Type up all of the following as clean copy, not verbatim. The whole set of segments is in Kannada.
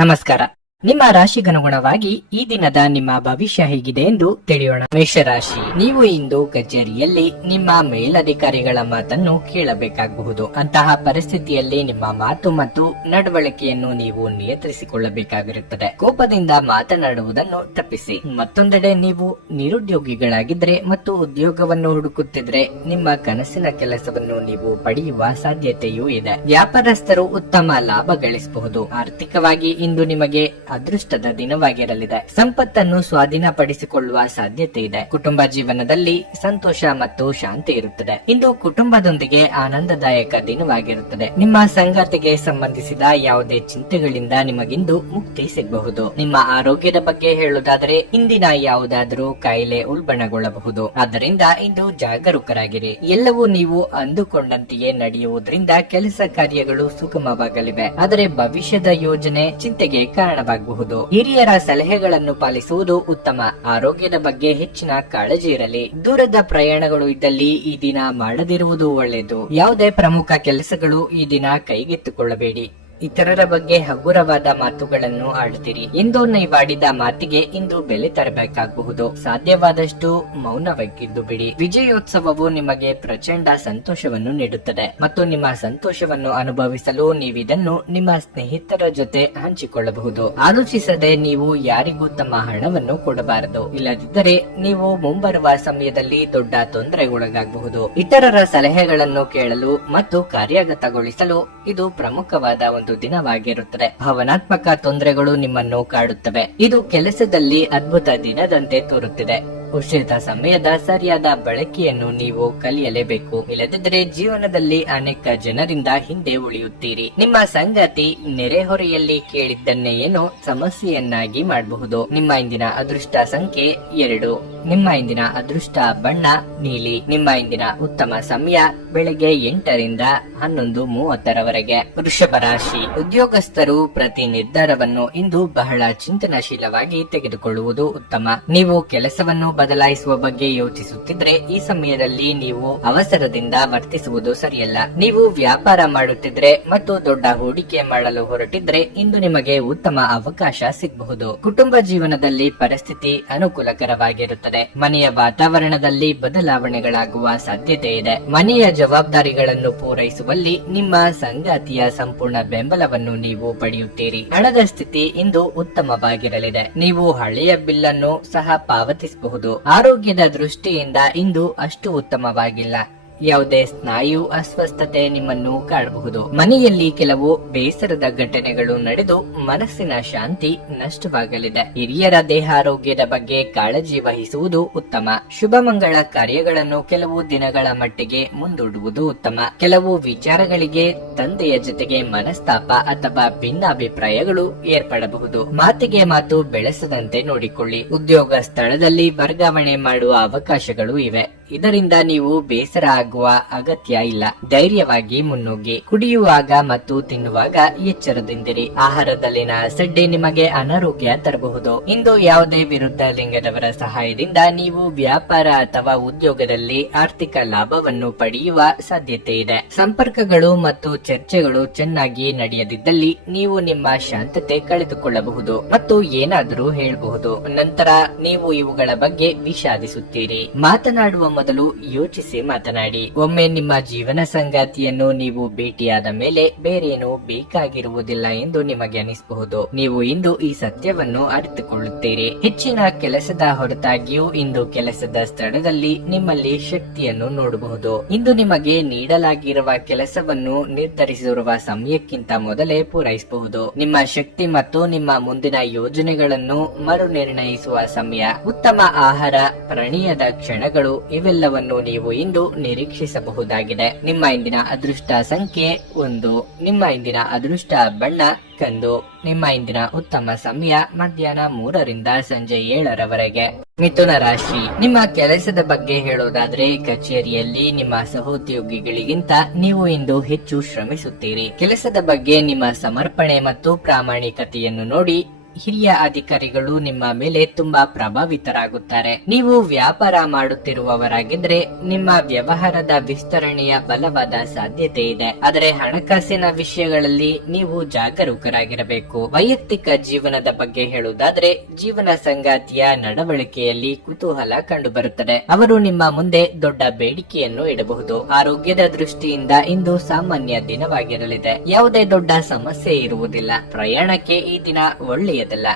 ನಮಸ್ಕಾರ. ನಿಮ್ಮ ರಾಶಿಗನುಗುಣವಾಗಿ ಈ ದಿನದ ನಿಮ್ಮ ಭವಿಷ್ಯ ಹೇಗಿದೆ ಎಂದು ತಿಳಿಯೋಣ. ಮೇಷರಾಶಿ, ನೀವು ಇಂದು ಕಚೇರಿಯಲ್ಲಿ ನಿಮ್ಮ ಮೇಲಧಿಕಾರಿಗಳ ಮಾತನ್ನು ಕೇಳಬೇಕಾಗಬಹುದು. ಅಂತಹ ಪರಿಸ್ಥಿತಿಯಲ್ಲಿ ನಿಮ್ಮ ಮಾತು ಮತ್ತು ನಡವಳಿಕೆಯನ್ನು ನೀವು ನಿಯಂತ್ರಿಸಿಕೊಳ್ಳಬೇಕಾಗಿರುತ್ತದೆ. ಕೋಪದಿಂದ ಮಾತನಾಡುವುದನ್ನು ತಪ್ಪಿಸಿ. ಮತ್ತೊಂದೆಡೆ ನೀವು ನಿರುದ್ಯೋಗಿಗಳಾಗಿದ್ರೆ ಮತ್ತು ಉದ್ಯೋಗವನ್ನು ಹುಡುಕುತ್ತಿದ್ರೆ ನಿಮ್ಮ ಕನಸಿನ ಕೆಲಸವನ್ನು ನೀವು ಪಡೆಯುವ ಸಾಧ್ಯತೆಯೂ ಇದೆ. ವ್ಯಾಪಾರಸ್ಥರು ಉತ್ತಮ ಲಾಭ ಗಳಿಸಬಹುದು. ಆರ್ಥಿಕವಾಗಿ ಇಂದು ನಿಮಗೆ ಅದೃಷ್ಟದ ದಿನವಾಗಿರಲಿದೆ. ಸಂಪತ್ತನ್ನು ಸ್ವಾಧೀನಪಡಿಸಿಕೊಳ್ಳುವ ಸಾಧ್ಯತೆ ಇದೆ. ಕುಟುಂಬ ಜೀವನದಲ್ಲಿ ಸಂತೋಷ ಮತ್ತು ಶಾಂತಿ ಇರುತ್ತದೆ. ಇಂದು ಕುಟುಂಬದೊಂದಿಗೆ ಆನಂದದಾಯಕ ದಿನವಾಗಿರುತ್ತದೆ. ನಿಮ್ಮ ಸಂಗಾತಿಗೆ ಸಂಬಂಧಿಸಿದ ಯಾವುದೇ ಚಿಂತೆಗಳಿಂದ ನಿಮಗಿಂದು ಮುಕ್ತಿ ಸಿಗಬಹುದು. ನಿಮ್ಮ ಆರೋಗ್ಯದ ಬಗ್ಗೆ ಹೇಳುವುದಾದರೆ ಇಂದಿನ ಯಾವುದಾದರೂ ಕಾಯಿಲೆ ಉಲ್ಬಣಗೊಳ್ಳಬಹುದು. ಆದ್ದರಿಂದ ಇಂದು ಜಾಗರೂಕರಾಗಿರಿ. ಎಲ್ಲವೂ ನೀವು ಅಂದುಕೊಂಡಂತೆಯೇ ನಡೆಯುವುದರಿಂದ ಕೆಲಸ ಕಾರ್ಯಗಳು ಸುಗಮವಾಗಲಿವೆ. ಆದರೆ ಭವಿಷ್ಯದ ಯೋಜನೆ ಚಿಂತೆಗೆ ಕಾರಣವಾಗಬಹುದು. ಹಿರಿಯರ ಸಲಹೆಗಳನ್ನು ಪಾಲಿಸುವುದು ಉತ್ತಮ. ಆರೋಗ್ಯದ ಬಗ್ಗೆ ಹೆಚ್ಚಿನ ಕಾಳಜಿ ಇರಲಿ. ದೂರದ ಪ್ರಯಾಣಗಳು ಇದ್ದಲ್ಲಿ ಈ ದಿನ ಮಾಡದಿರುವುದು ಒಳ್ಳೆಯದು. ಯಾವುದೇ ಪ್ರಮುಖ ಕೆಲಸಗಳು ಈ ದಿನ ಕೈಗೆತ್ತಿಕೊಳ್ಳಬೇಡಿ. ಇತರರ ಬಗ್ಗೆ ಹಗುರವಾದ ಮಾತುಗಳನ್ನು ಆಡುತ್ತೀರಿ. ಇಂದು ನೀವಾಡಿದ ಮಾತಿಗೆ ಇಂದು ಬೆಲೆ ತರಬೇಕಾಗಬಹುದು. ಸಾಧ್ಯವಾದಷ್ಟು ಮೌನವಾಗಿದ್ದು ಬಿಡಿ. ವಿಜಯೋತ್ಸವವು ನಿಮಗೆ ಪ್ರಚಂಡ ಸಂತೋಷವನ್ನು ನೀಡುತ್ತದೆ ಮತ್ತು ನಿಮ್ಮ ಸಂತೋಷವನ್ನು ಅನುಭವಿಸಲು ನೀವಿದನ್ನು ನಿಮ್ಮ ಸ್ನೇಹಿತರ ಜೊತೆ ಹಂಚಿಕೊಳ್ಳಬಹುದು. ಆಲೋಚಿಸದೆ ನೀವು ಯಾರಿಗೂ ತಮ್ಮ ಹಣವನ್ನು ಕೊಡಬಾರದು. ಇಲ್ಲದಿದ್ದರೆ ನೀವು ಮುಂಬರುವ ಸಮಯದಲ್ಲಿ ದೊಡ್ಡ ತೊಂದರೆಗೊಳಗಾಗಬಹುದು. ಇತರರ ಸಲಹೆಗಳನ್ನು ಕೇಳಲು ಮತ್ತು ಕಾರ್ಯಗತಗೊಳಿಸಲು ಇದು ಪ್ರಮುಖವಾದ ಒಂದು ದಿನವಾಗಿರುತ್ತದೆ. ಭಾವನಾತ್ಮಕ ತೊಂದರೆಗಳು ನಿಮ್ಮನ್ನು ಕಾಡುತ್ತವೆ. ಇದು ಕೆಲಸದಲ್ಲಿ ಅದ್ಭುತ ದಿನದಂತೆ ತೋರುತ್ತಿದೆ. ಉಚಿತ ಸಮಯದ ಸರಿಯಾದ ಬಳಕೆಯನ್ನು ನೀವು ಕಲಿಯಲೇಬೇಕು. ಇಲ್ಲದಿದ್ದರೆ ಜೀವನದಲ್ಲಿ ಅನೇಕ ಜನರಿಂದ ಹಿಂದೆ ಉಳಿಯುತ್ತೀರಿ. ನಿಮ್ಮ ಸಂಗಾತಿ ನೆರೆಹೊರೆಯಲ್ಲಿ ಕೇಳಿದ್ದನ್ನೇ ಏನೋ ಸಮಸ್ಯೆಯನ್ನಾಗಿ ಮಾಡಬಹುದು. ನಿಮ್ಮ ಇಂದಿನ ಅದೃಷ್ಟ ಸಂಖ್ಯೆ 2. ನಿಮ್ಮ ಇಂದಿನ ಅದೃಷ್ಟ ಬಣ್ಣ ನೀಲಿ. ನಿಮ್ಮ ಇಂದಿನ ಉತ್ತಮ ಸಮಯ ಬೆಳಗ್ಗೆ 8 ರಿಂದ 11:30 ವೃಷಭ ರಾಶಿ, ಉದ್ಯೋಗಸ್ಥರು ಪ್ರತಿ ನಿರ್ಧಾರವನ್ನು ಇಂದು ಬಹಳ ಚಿಂತನಶೀಲವಾಗಿ ತೆಗೆದುಕೊಳ್ಳುವುದು ಉತ್ತಮ. ನೀವು ಕೆಲಸವನ್ನು ಬದಲಾಯಿಸುವ ಬಗ್ಗೆ ಯೋಚಿಸುತ್ತಿದ್ರೆ ಈ ಸಮಯದಲ್ಲಿ ನೀವು ಅವಸರದಿಂದ ವರ್ತಿಸುವುದು ಸರಿಯಲ್ಲ. ನೀವು ವ್ಯಾಪಾರ ಮಾಡುತ್ತಿದ್ರೆ ಮತ್ತು ದೊಡ್ಡ ಹೂಡಿಕೆ ಮಾಡಲು ಹೊರಟಿದ್ರೆ ಇಂದು ನಿಮಗೆ ಉತ್ತಮ ಅವಕಾಶ ಸಿಗಬಹುದು. ಕುಟುಂಬ ಜೀವನದಲ್ಲಿ ಪರಿಸ್ಥಿತಿ ಅನುಕೂಲಕರವಾಗಿರುತ್ತದೆ. ಮನೆಯ ವಾತಾವರಣದಲ್ಲಿ ಬದಲಾವಣೆಗಳಾಗುವ ಸಾಧ್ಯತೆ ಇದೆ. ಮನೆಯ ಜವಾಬ್ದಾರಿಗಳನ್ನು ಪೂರೈಸುವಲ್ಲಿ ನಿಮ್ಮ ಸಂಗಾತಿಯ ಸಂಪೂರ್ಣ ಬೆಂಬಲವನ್ನು ನೀವು ಪಡೆಯುತ್ತೀರಿ. ಹಣದ ಸ್ಥಿತಿ ಇಂದು ಉತ್ತಮವಾಗಿರಲಿದೆ. ನೀವು ಹಳೆಯ ಬಿಲ್ಲನ್ನು ಸಹ ಪಾವತಿಸಬಹುದು. ಆರೋಗ್ಯದ ದೃಷ್ಟಿಯಿಂದ ಇಂದು ಅಷ್ಟು ಉತ್ತಮವಾಗಿಲ್ಲ. ಯಾವುದೇ ಸ್ನಾಯು ಅಸ್ವಸ್ಥತೆ ನಿಮ್ಮನ್ನು ಕಾಡಬಹುದು. ಮನೆಯಲ್ಲಿ ಕೆಲವು ಬೇಸರದ ಘಟನೆಗಳು ನಡೆದು ಮನಸ್ಸಿನ ಶಾಂತಿ ನಷ್ಟವಾಗಲಿದೆ. ಹಿರಿಯರ ದೇಹಾರೋಗ್ಯದ ಬಗ್ಗೆ ಕಾಳಜಿ ವಹಿಸುವುದು ಉತ್ತಮ. ಶುಭ ಮಂಗಳ ಕಾರ್ಯಗಳನ್ನು ಕೆಲವು ದಿನಗಳ ಮಟ್ಟಿಗೆ ಮುಂದೂಡುವುದು ಉತ್ತಮ. ಕೆಲವು ವಿಚಾರಗಳಿಗೆ ತಂದೆಯ ಜೊತೆಗೆ ಮನಸ್ತಾಪ ಅಥವಾ ಭಿನ್ನಾಭಿಪ್ರಾಯಗಳು ಏರ್ಪಡಬಹುದು. ಮಾತಿಗೆ ಮಾತು ಬೆಳೆಸದಂತೆ ನೋಡಿಕೊಳ್ಳಿ. ಉದ್ಯೋಗ ಸ್ಥಳದಲ್ಲಿ ವರ್ಗಾವಣೆ ಮಾಡುವ ಅವಕಾಶಗಳು ಇವೆ. ಇದರಿಂದ ನೀವು ಬೇಸರ ಆಗುವ ಅಗತ್ಯ ಇಲ್ಲ. ಧೈರ್ಯವಾಗಿ ಮುನ್ನುಗ್ಗಿ. ಕುಡಿಯುವಾಗ ಮತ್ತು ತಿನ್ನುವಾಗ ಎಚ್ಚರದಿಂದಿರಿ. ಆಹಾರದಲ್ಲಿನ ಅಸಡ್ಡೆ ನಿಮಗೆ ಅನಾರೋಗ್ಯ ತರಬಹುದು. ಇಂದು ಯಾವುದೇ ವಿರುದ್ಧ ಲಿಂಗದವರ ಸಹಾಯದಿಂದ ನೀವು ವ್ಯಾಪಾರ ಅಥವಾ ಉದ್ಯೋಗದಲ್ಲಿ ಆರ್ಥಿಕ ಲಾಭವನ್ನು ಪಡೆಯುವ ಸಾಧ್ಯತೆ ಇದೆ. ಸಂಪರ್ಕಗಳು ಮತ್ತು ಚರ್ಚೆಗಳು ಚೆನ್ನಾಗಿ ನಡೆಯದಿದ್ದಲ್ಲಿ ನೀವು ನಿಮ್ಮ ಶಾಂತತೆ ಕಳೆದುಕೊಳ್ಳಬಹುದು ಮತ್ತು ಏನಾದರೂ ಹೇಳಬಹುದು. ನಂತರ ನೀವು ಇವುಗಳ ಬಗ್ಗೆ ವಿಷಾದಿಸುತ್ತೀರಿ. ಮಾತನಾಡುವ ಮೊದಲು ಯೋಚಿಸಿ ಮಾತನಾಡಿ. ಒಮ್ಮೆ ನಿಮ್ಮ ಜೀವನ ಸಂಗಾತಿಯನ್ನು ನೀವು ಭೇಟಿಯಾದ ಮೇಲೆ ಬೇರೇನೂ ಬೇಕಾಗಿರುವುದಿಲ್ಲ ಎಂದು ನಿಮಗೆ ಅನಿಸಬಹುದು. ನೀವು ಇಂದು ಈ ಸತ್ಯವನ್ನು ಅರಿತುಕೊಳ್ಳುತ್ತೀರಿ. ಹೆಚ್ಚಿನ ಕೆಲಸದ ಹೊರತಾಗಿಯೂ ಇಂದು ಕೆಲಸದ ಸ್ಥಳದಲ್ಲಿ ನಿಮ್ಮಲ್ಲಿ ಶಕ್ತಿಯನ್ನು ನೋಡಬಹುದು. ಇಂದು ನಿಮಗೆ ನೀಡಲಾಗಿರುವ ಕೆಲಸವನ್ನು ನಿರ್ಧರಿಸಿರುವ ಸಮಯಕ್ಕಿಂತ ಮೊದಲೇ ಪೂರೈಸಬಹುದು. ನಿಮ್ಮ ಶಕ್ತಿ ಮತ್ತು ನಿಮ್ಮ ಮುಂದಿನ ಯೋಜನೆಗಳನ್ನು ಮರು ನಿರ್ಣಯಿಸುವ ಸಮಯ. ಉತ್ತಮ ಆಹಾರ, ಪ್ರಣಯದ ಕ್ಷಣಗಳು ಇವೆಲ್ಲವನ್ನು ನೀವು ಇಂದು ನಿರೀಕ್ಷಿಸಬಹುದಾಗಿದೆ. ನಿಮ್ಮ ಇಂದಿನ ಅದೃಷ್ಟ ಸಂಖ್ಯೆ 1. ನಿಮ್ಮ ಇಂದಿನ ಅದೃಷ್ಟ ಬಣ್ಣ ಕಂದು. ನಿಮ್ಮ ಇಂದಿನ ಉತ್ತಮ ಸಮಯ ಮಧ್ಯಾಹ್ನ 3 ರಿಂದ ಸಂಜೆ 7 ಮಿಥುನ ರಾಶಿ, ನಿಮ್ಮ ಕೆಲಸದ ಬಗ್ಗೆ ಹೇಳೋದಾದ್ರೆ ಕಚೇರಿಯಲ್ಲಿ ನಿಮ್ಮ ಸಹೋದ್ಯೋಗಿಗಳಿಗಿಂತ ನೀವು ಇಂದು ಹೆಚ್ಚು ಶ್ರಮಿಸುತ್ತೀರಿ. ಕೆಲಸದ ಬಗ್ಗೆ ನಿಮ್ಮ ಸಮರ್ಪಣೆ ಮತ್ತು ಪ್ರಾಮಾಣಿಕತೆಯನ್ನು ನೋಡಿ ಹಿರಿಯ ಅಧಿಕಾರಿಗಳು ನಿಮ್ಮ ಮೇಲೆ ತುಂಬಾ ಪ್ರಭಾವಿತರಾಗುತ್ತಾರೆ. ನೀವು ವ್ಯಾಪಾರ ಮಾಡುತ್ತಿರುವವರಾಗಿದ್ರೆ ನಿಮ್ಮ ವ್ಯವಹಾರದ ವಿಸ್ತರಣೆಯ ಬಲವಾದ ಸಾಧ್ಯತೆ ಇದೆ. ಆದರೆ ಹಣಕಾಸಿನ ವಿಷಯಗಳಲ್ಲಿ ನೀವು ಜಾಗರೂಕರಾಗಿರಬೇಕು. ವೈಯಕ್ತಿಕ ಜೀವನದ ಬಗ್ಗೆ ಹೇಳುವುದಾದ್ರೆ ಜೀವನ ಸಂಗಾತಿಯ ನಡವಳಿಕೆಯಲ್ಲಿ ಕುತೂಹಲ ಕಂಡುಬರುತ್ತದೆ. ಅವರು ನಿಮ್ಮ ಮುಂದೆ ದೊಡ್ಡ ಬೇಡಿಕೆಯನ್ನು ಇಡಬಹುದು. ಆರೋಗ್ಯದ ದೃಷ್ಟಿಯಿಂದ ಇಂದು ಸಾಮಾನ್ಯ ದಿನವಾಗಿರಲಿದೆ. ಯಾವುದೇ ದೊಡ್ಡ ಸಮಸ್ಯೆ ಇರುವುದಿಲ್ಲ. ಪ್ರಯಾಣಕ್ಕೆ ಈ ದಿನ ಒಳ್ಳೆಯದಲ್ಲ.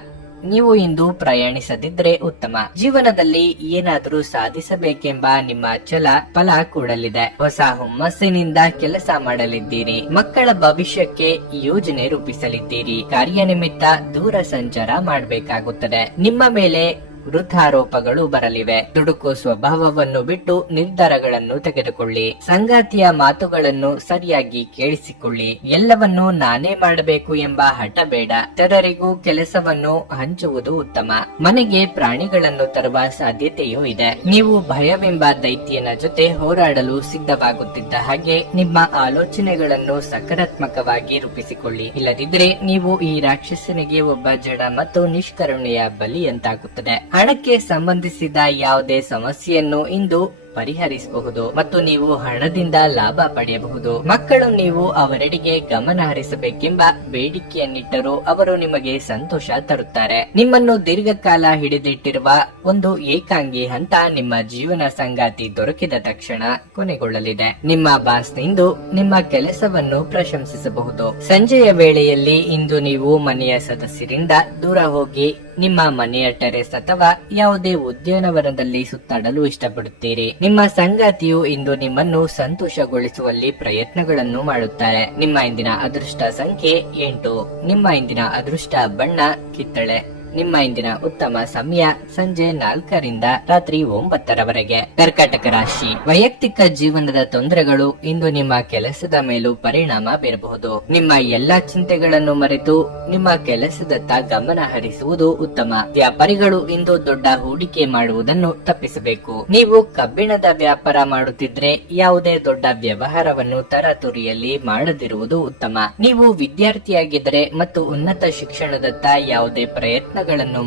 ನೀವು ಇಂದು ಪ್ರಯಾಣಿಸದಿದ್ರೆ ಉತ್ತಮ. ಜೀವನದಲ್ಲಿ ಏನಾದರೂ ಸಾಧಿಸಬೇಕೆಂಬ ನಿಮ್ಮ ಛಲ ಫಲ ಕೊಡಲಿದೆ. ಹೊಸ ಹುಮ್ಮಸ್ಸಿನಿಂದ ಕೆಲಸ ಮಾಡಲಿದ್ದೀರಿ. ಮಕ್ಕಳ ಭವಿಷ್ಯಕ್ಕೆ ಯೋಜನೆ ರೂಪಿಸಲಿದ್ದೀರಿ. ಕಾರ್ಯನಿಮಿತ್ತ ದೂರ ಸಂಚಾರ ಮಾಡಬೇಕಾಗುತ್ತದೆ. ನಿಮ್ಮ ಮೇಲೆ ವೃದ್ಧಾರೋಪಗಳು ಬರಲಿವೆ. ದುಡುಕು ಸ್ವಭಾವವನ್ನು ಬಿಟ್ಟು ನಿರ್ಧಾರಗಳನ್ನು ತೆಗೆದುಕೊಳ್ಳಿ. ಸಂಗಾತಿಯ ಮಾತುಗಳನ್ನು ಸರಿಯಾಗಿ ಕೇಳಿಸಿಕೊಳ್ಳಿ. ಎಲ್ಲವನ್ನೂ ನಾನೇ ಮಾಡಬೇಕು ಎಂಬ ಹಠ ಬೇಡ. ಇತರರಿಗೂ ಕೆಲಸವನ್ನು ಹಂಚುವುದು ಉತ್ತಮ. ಮನೆಗೆ ಪ್ರಾಣಿಗಳನ್ನು ತರುವ ಸಾಧ್ಯತೆಯೂ ಇದೆ. ನೀವು ಭಯವೆಂಬ ದೈತ್ಯನ ಜೊತೆ ಹೋರಾಡಲು ಸಿದ್ಧವಾಗುತ್ತಿದ್ದ ಹಾಗೆ ನಿಮ್ಮ ಆಲೋಚನೆಗಳನ್ನು ಸಕಾರಾತ್ಮಕವಾಗಿ ರೂಪಿಸಿಕೊಳ್ಳಿ. ಇಲ್ಲದಿದ್ರೆ ನೀವು ಈ ರಾಕ್ಷಸನಿಗೆ ಒಬ್ಬ ಜಡ ಮತ್ತು ನಿಷ್ಕರುಣೆಯ ಬಲಿಯಂತಾಗುತ್ತದೆ. ಹಣಕ್ಕೆ ಸಂಬಂಧಿಸಿದ ಯಾವುದೇ ಸಮಸ್ಯೆಯನ್ನು ಇಂದು ಪರಿಹರಿಸಬಹುದು ಮತ್ತು ನೀವು ಹಣದಿಂದ ಲಾಭ ಪಡೆಯಬಹುದು. ಮಕ್ಕಳು ನೀವು ಅವರೆಡೆಗೆ ಗಮನ ಹರಿಸಬೇಕೆಂಬ ಬೇಡಿಕೆಯನ್ನಿಟ್ಟರೂ ಅವರು ನಿಮಗೆ ಸಂತೋಷ ತರುತ್ತಾರೆ. ನಿಮ್ಮನ್ನು ದೀರ್ಘಕಾಲ ಹಿಡಿದಿಟ್ಟಿರುವ ಒಂದು ಏಕಾಂಗಿ ಹಂತ ನಿಮ್ಮ ಜೀವನ ಸಂಗಾತಿ ದೊರಕಿದ ತಕ್ಷಣ ಕೊನೆಗೊಳ್ಳಲಿದೆ. ನಿಮ್ಮ ಬಾಸ್ ಇಂದು ನಿಮ್ಮ ಕೆಲಸವನ್ನು ಪ್ರಶಂಸಿಸಬಹುದು. ಸಂಜೆಯ ವೇಳೆಯಲ್ಲಿ ಇಂದು ನೀವು ಮನೆಯ ಸದಸ್ಯರಿಂದ ದೂರ ಹೋಗಿ ನಿಮ್ಮ ಮನೆಯ ಟೆರೆಸ್ ಅಥವಾ ಯಾವುದೇ ಉದ್ಯಾನವನದಲ್ಲಿ ಸುತ್ತಾಡಲು ಇಷ್ಟಪಡುತ್ತೀರಿ. ನಿಮ್ಮ ಸಂಗಾತಿಯು ಇಂದು ನಿಮ್ಮನ್ನು ಸಂತೋಷಗೊಳಿಸುವಲ್ಲಿ ಪ್ರಯತ್ನಗಳನ್ನು ಮಾಡುತ್ತಾರೆ. ನಿಮ್ಮ ಇಂದಿನ ಅದೃಷ್ಟ ಸಂಖ್ಯೆ 8. ನಿಮ್ಮ ಇಂದಿನ ಅದೃಷ್ಟ ಬಣ್ಣ ಕಿತ್ತಳೆ. ನಿಮ್ಮ ಇಂದಿನ ಉತ್ತಮ ಸಮಯ ಸಂಜೆ 4ರಿಂದ ರಾತ್ರಿ 9ರವರೆಗೆ. ಕರ್ಕಾಟಕ ರಾಶಿ. ವೈಯಕ್ತಿಕ ಜೀವನದ ತೊಂದರೆಗಳು ಇಂದು ನಿಮ್ಮ ಕೆಲಸದ ಮೇಲೂ ಪರಿಣಾಮ ಬೀರಬಹುದು. ನಿಮ್ಮ ಎಲ್ಲಾ ಚಿಂತೆಗಳನ್ನು ಮರೆತು ನಿಮ್ಮ ಕೆಲಸದತ್ತ ಗಮನ ಹರಿಸುವುದು ಉತ್ತಮ. ವ್ಯಾಪಾರಿಗಳು ಇಂದು ದೊಡ್ಡ ಹೂಡಿಕೆ ಮಾಡುವುದನ್ನು ತಪ್ಪಿಸಬೇಕು. ನೀವು ಕಬ್ಬಿಣದ ವ್ಯಾಪಾರ ಮಾಡುತ್ತಿದ್ರೆ ಯಾವುದೇ ದೊಡ್ಡ ವ್ಯವಹಾರವನ್ನು ತರಾತುರಿಯಲ್ಲಿ ಮಾಡದಿರುವುದು ಉತ್ತಮ. ನೀವು ವಿದ್ಯಾರ್ಥಿಯಾಗಿದ್ದರೆ ಮತ್ತು ಉನ್ನತ ಶಿಕ್ಷಣದತ್ತ ಯಾವುದೇ ಪ್ರಯತ್ನ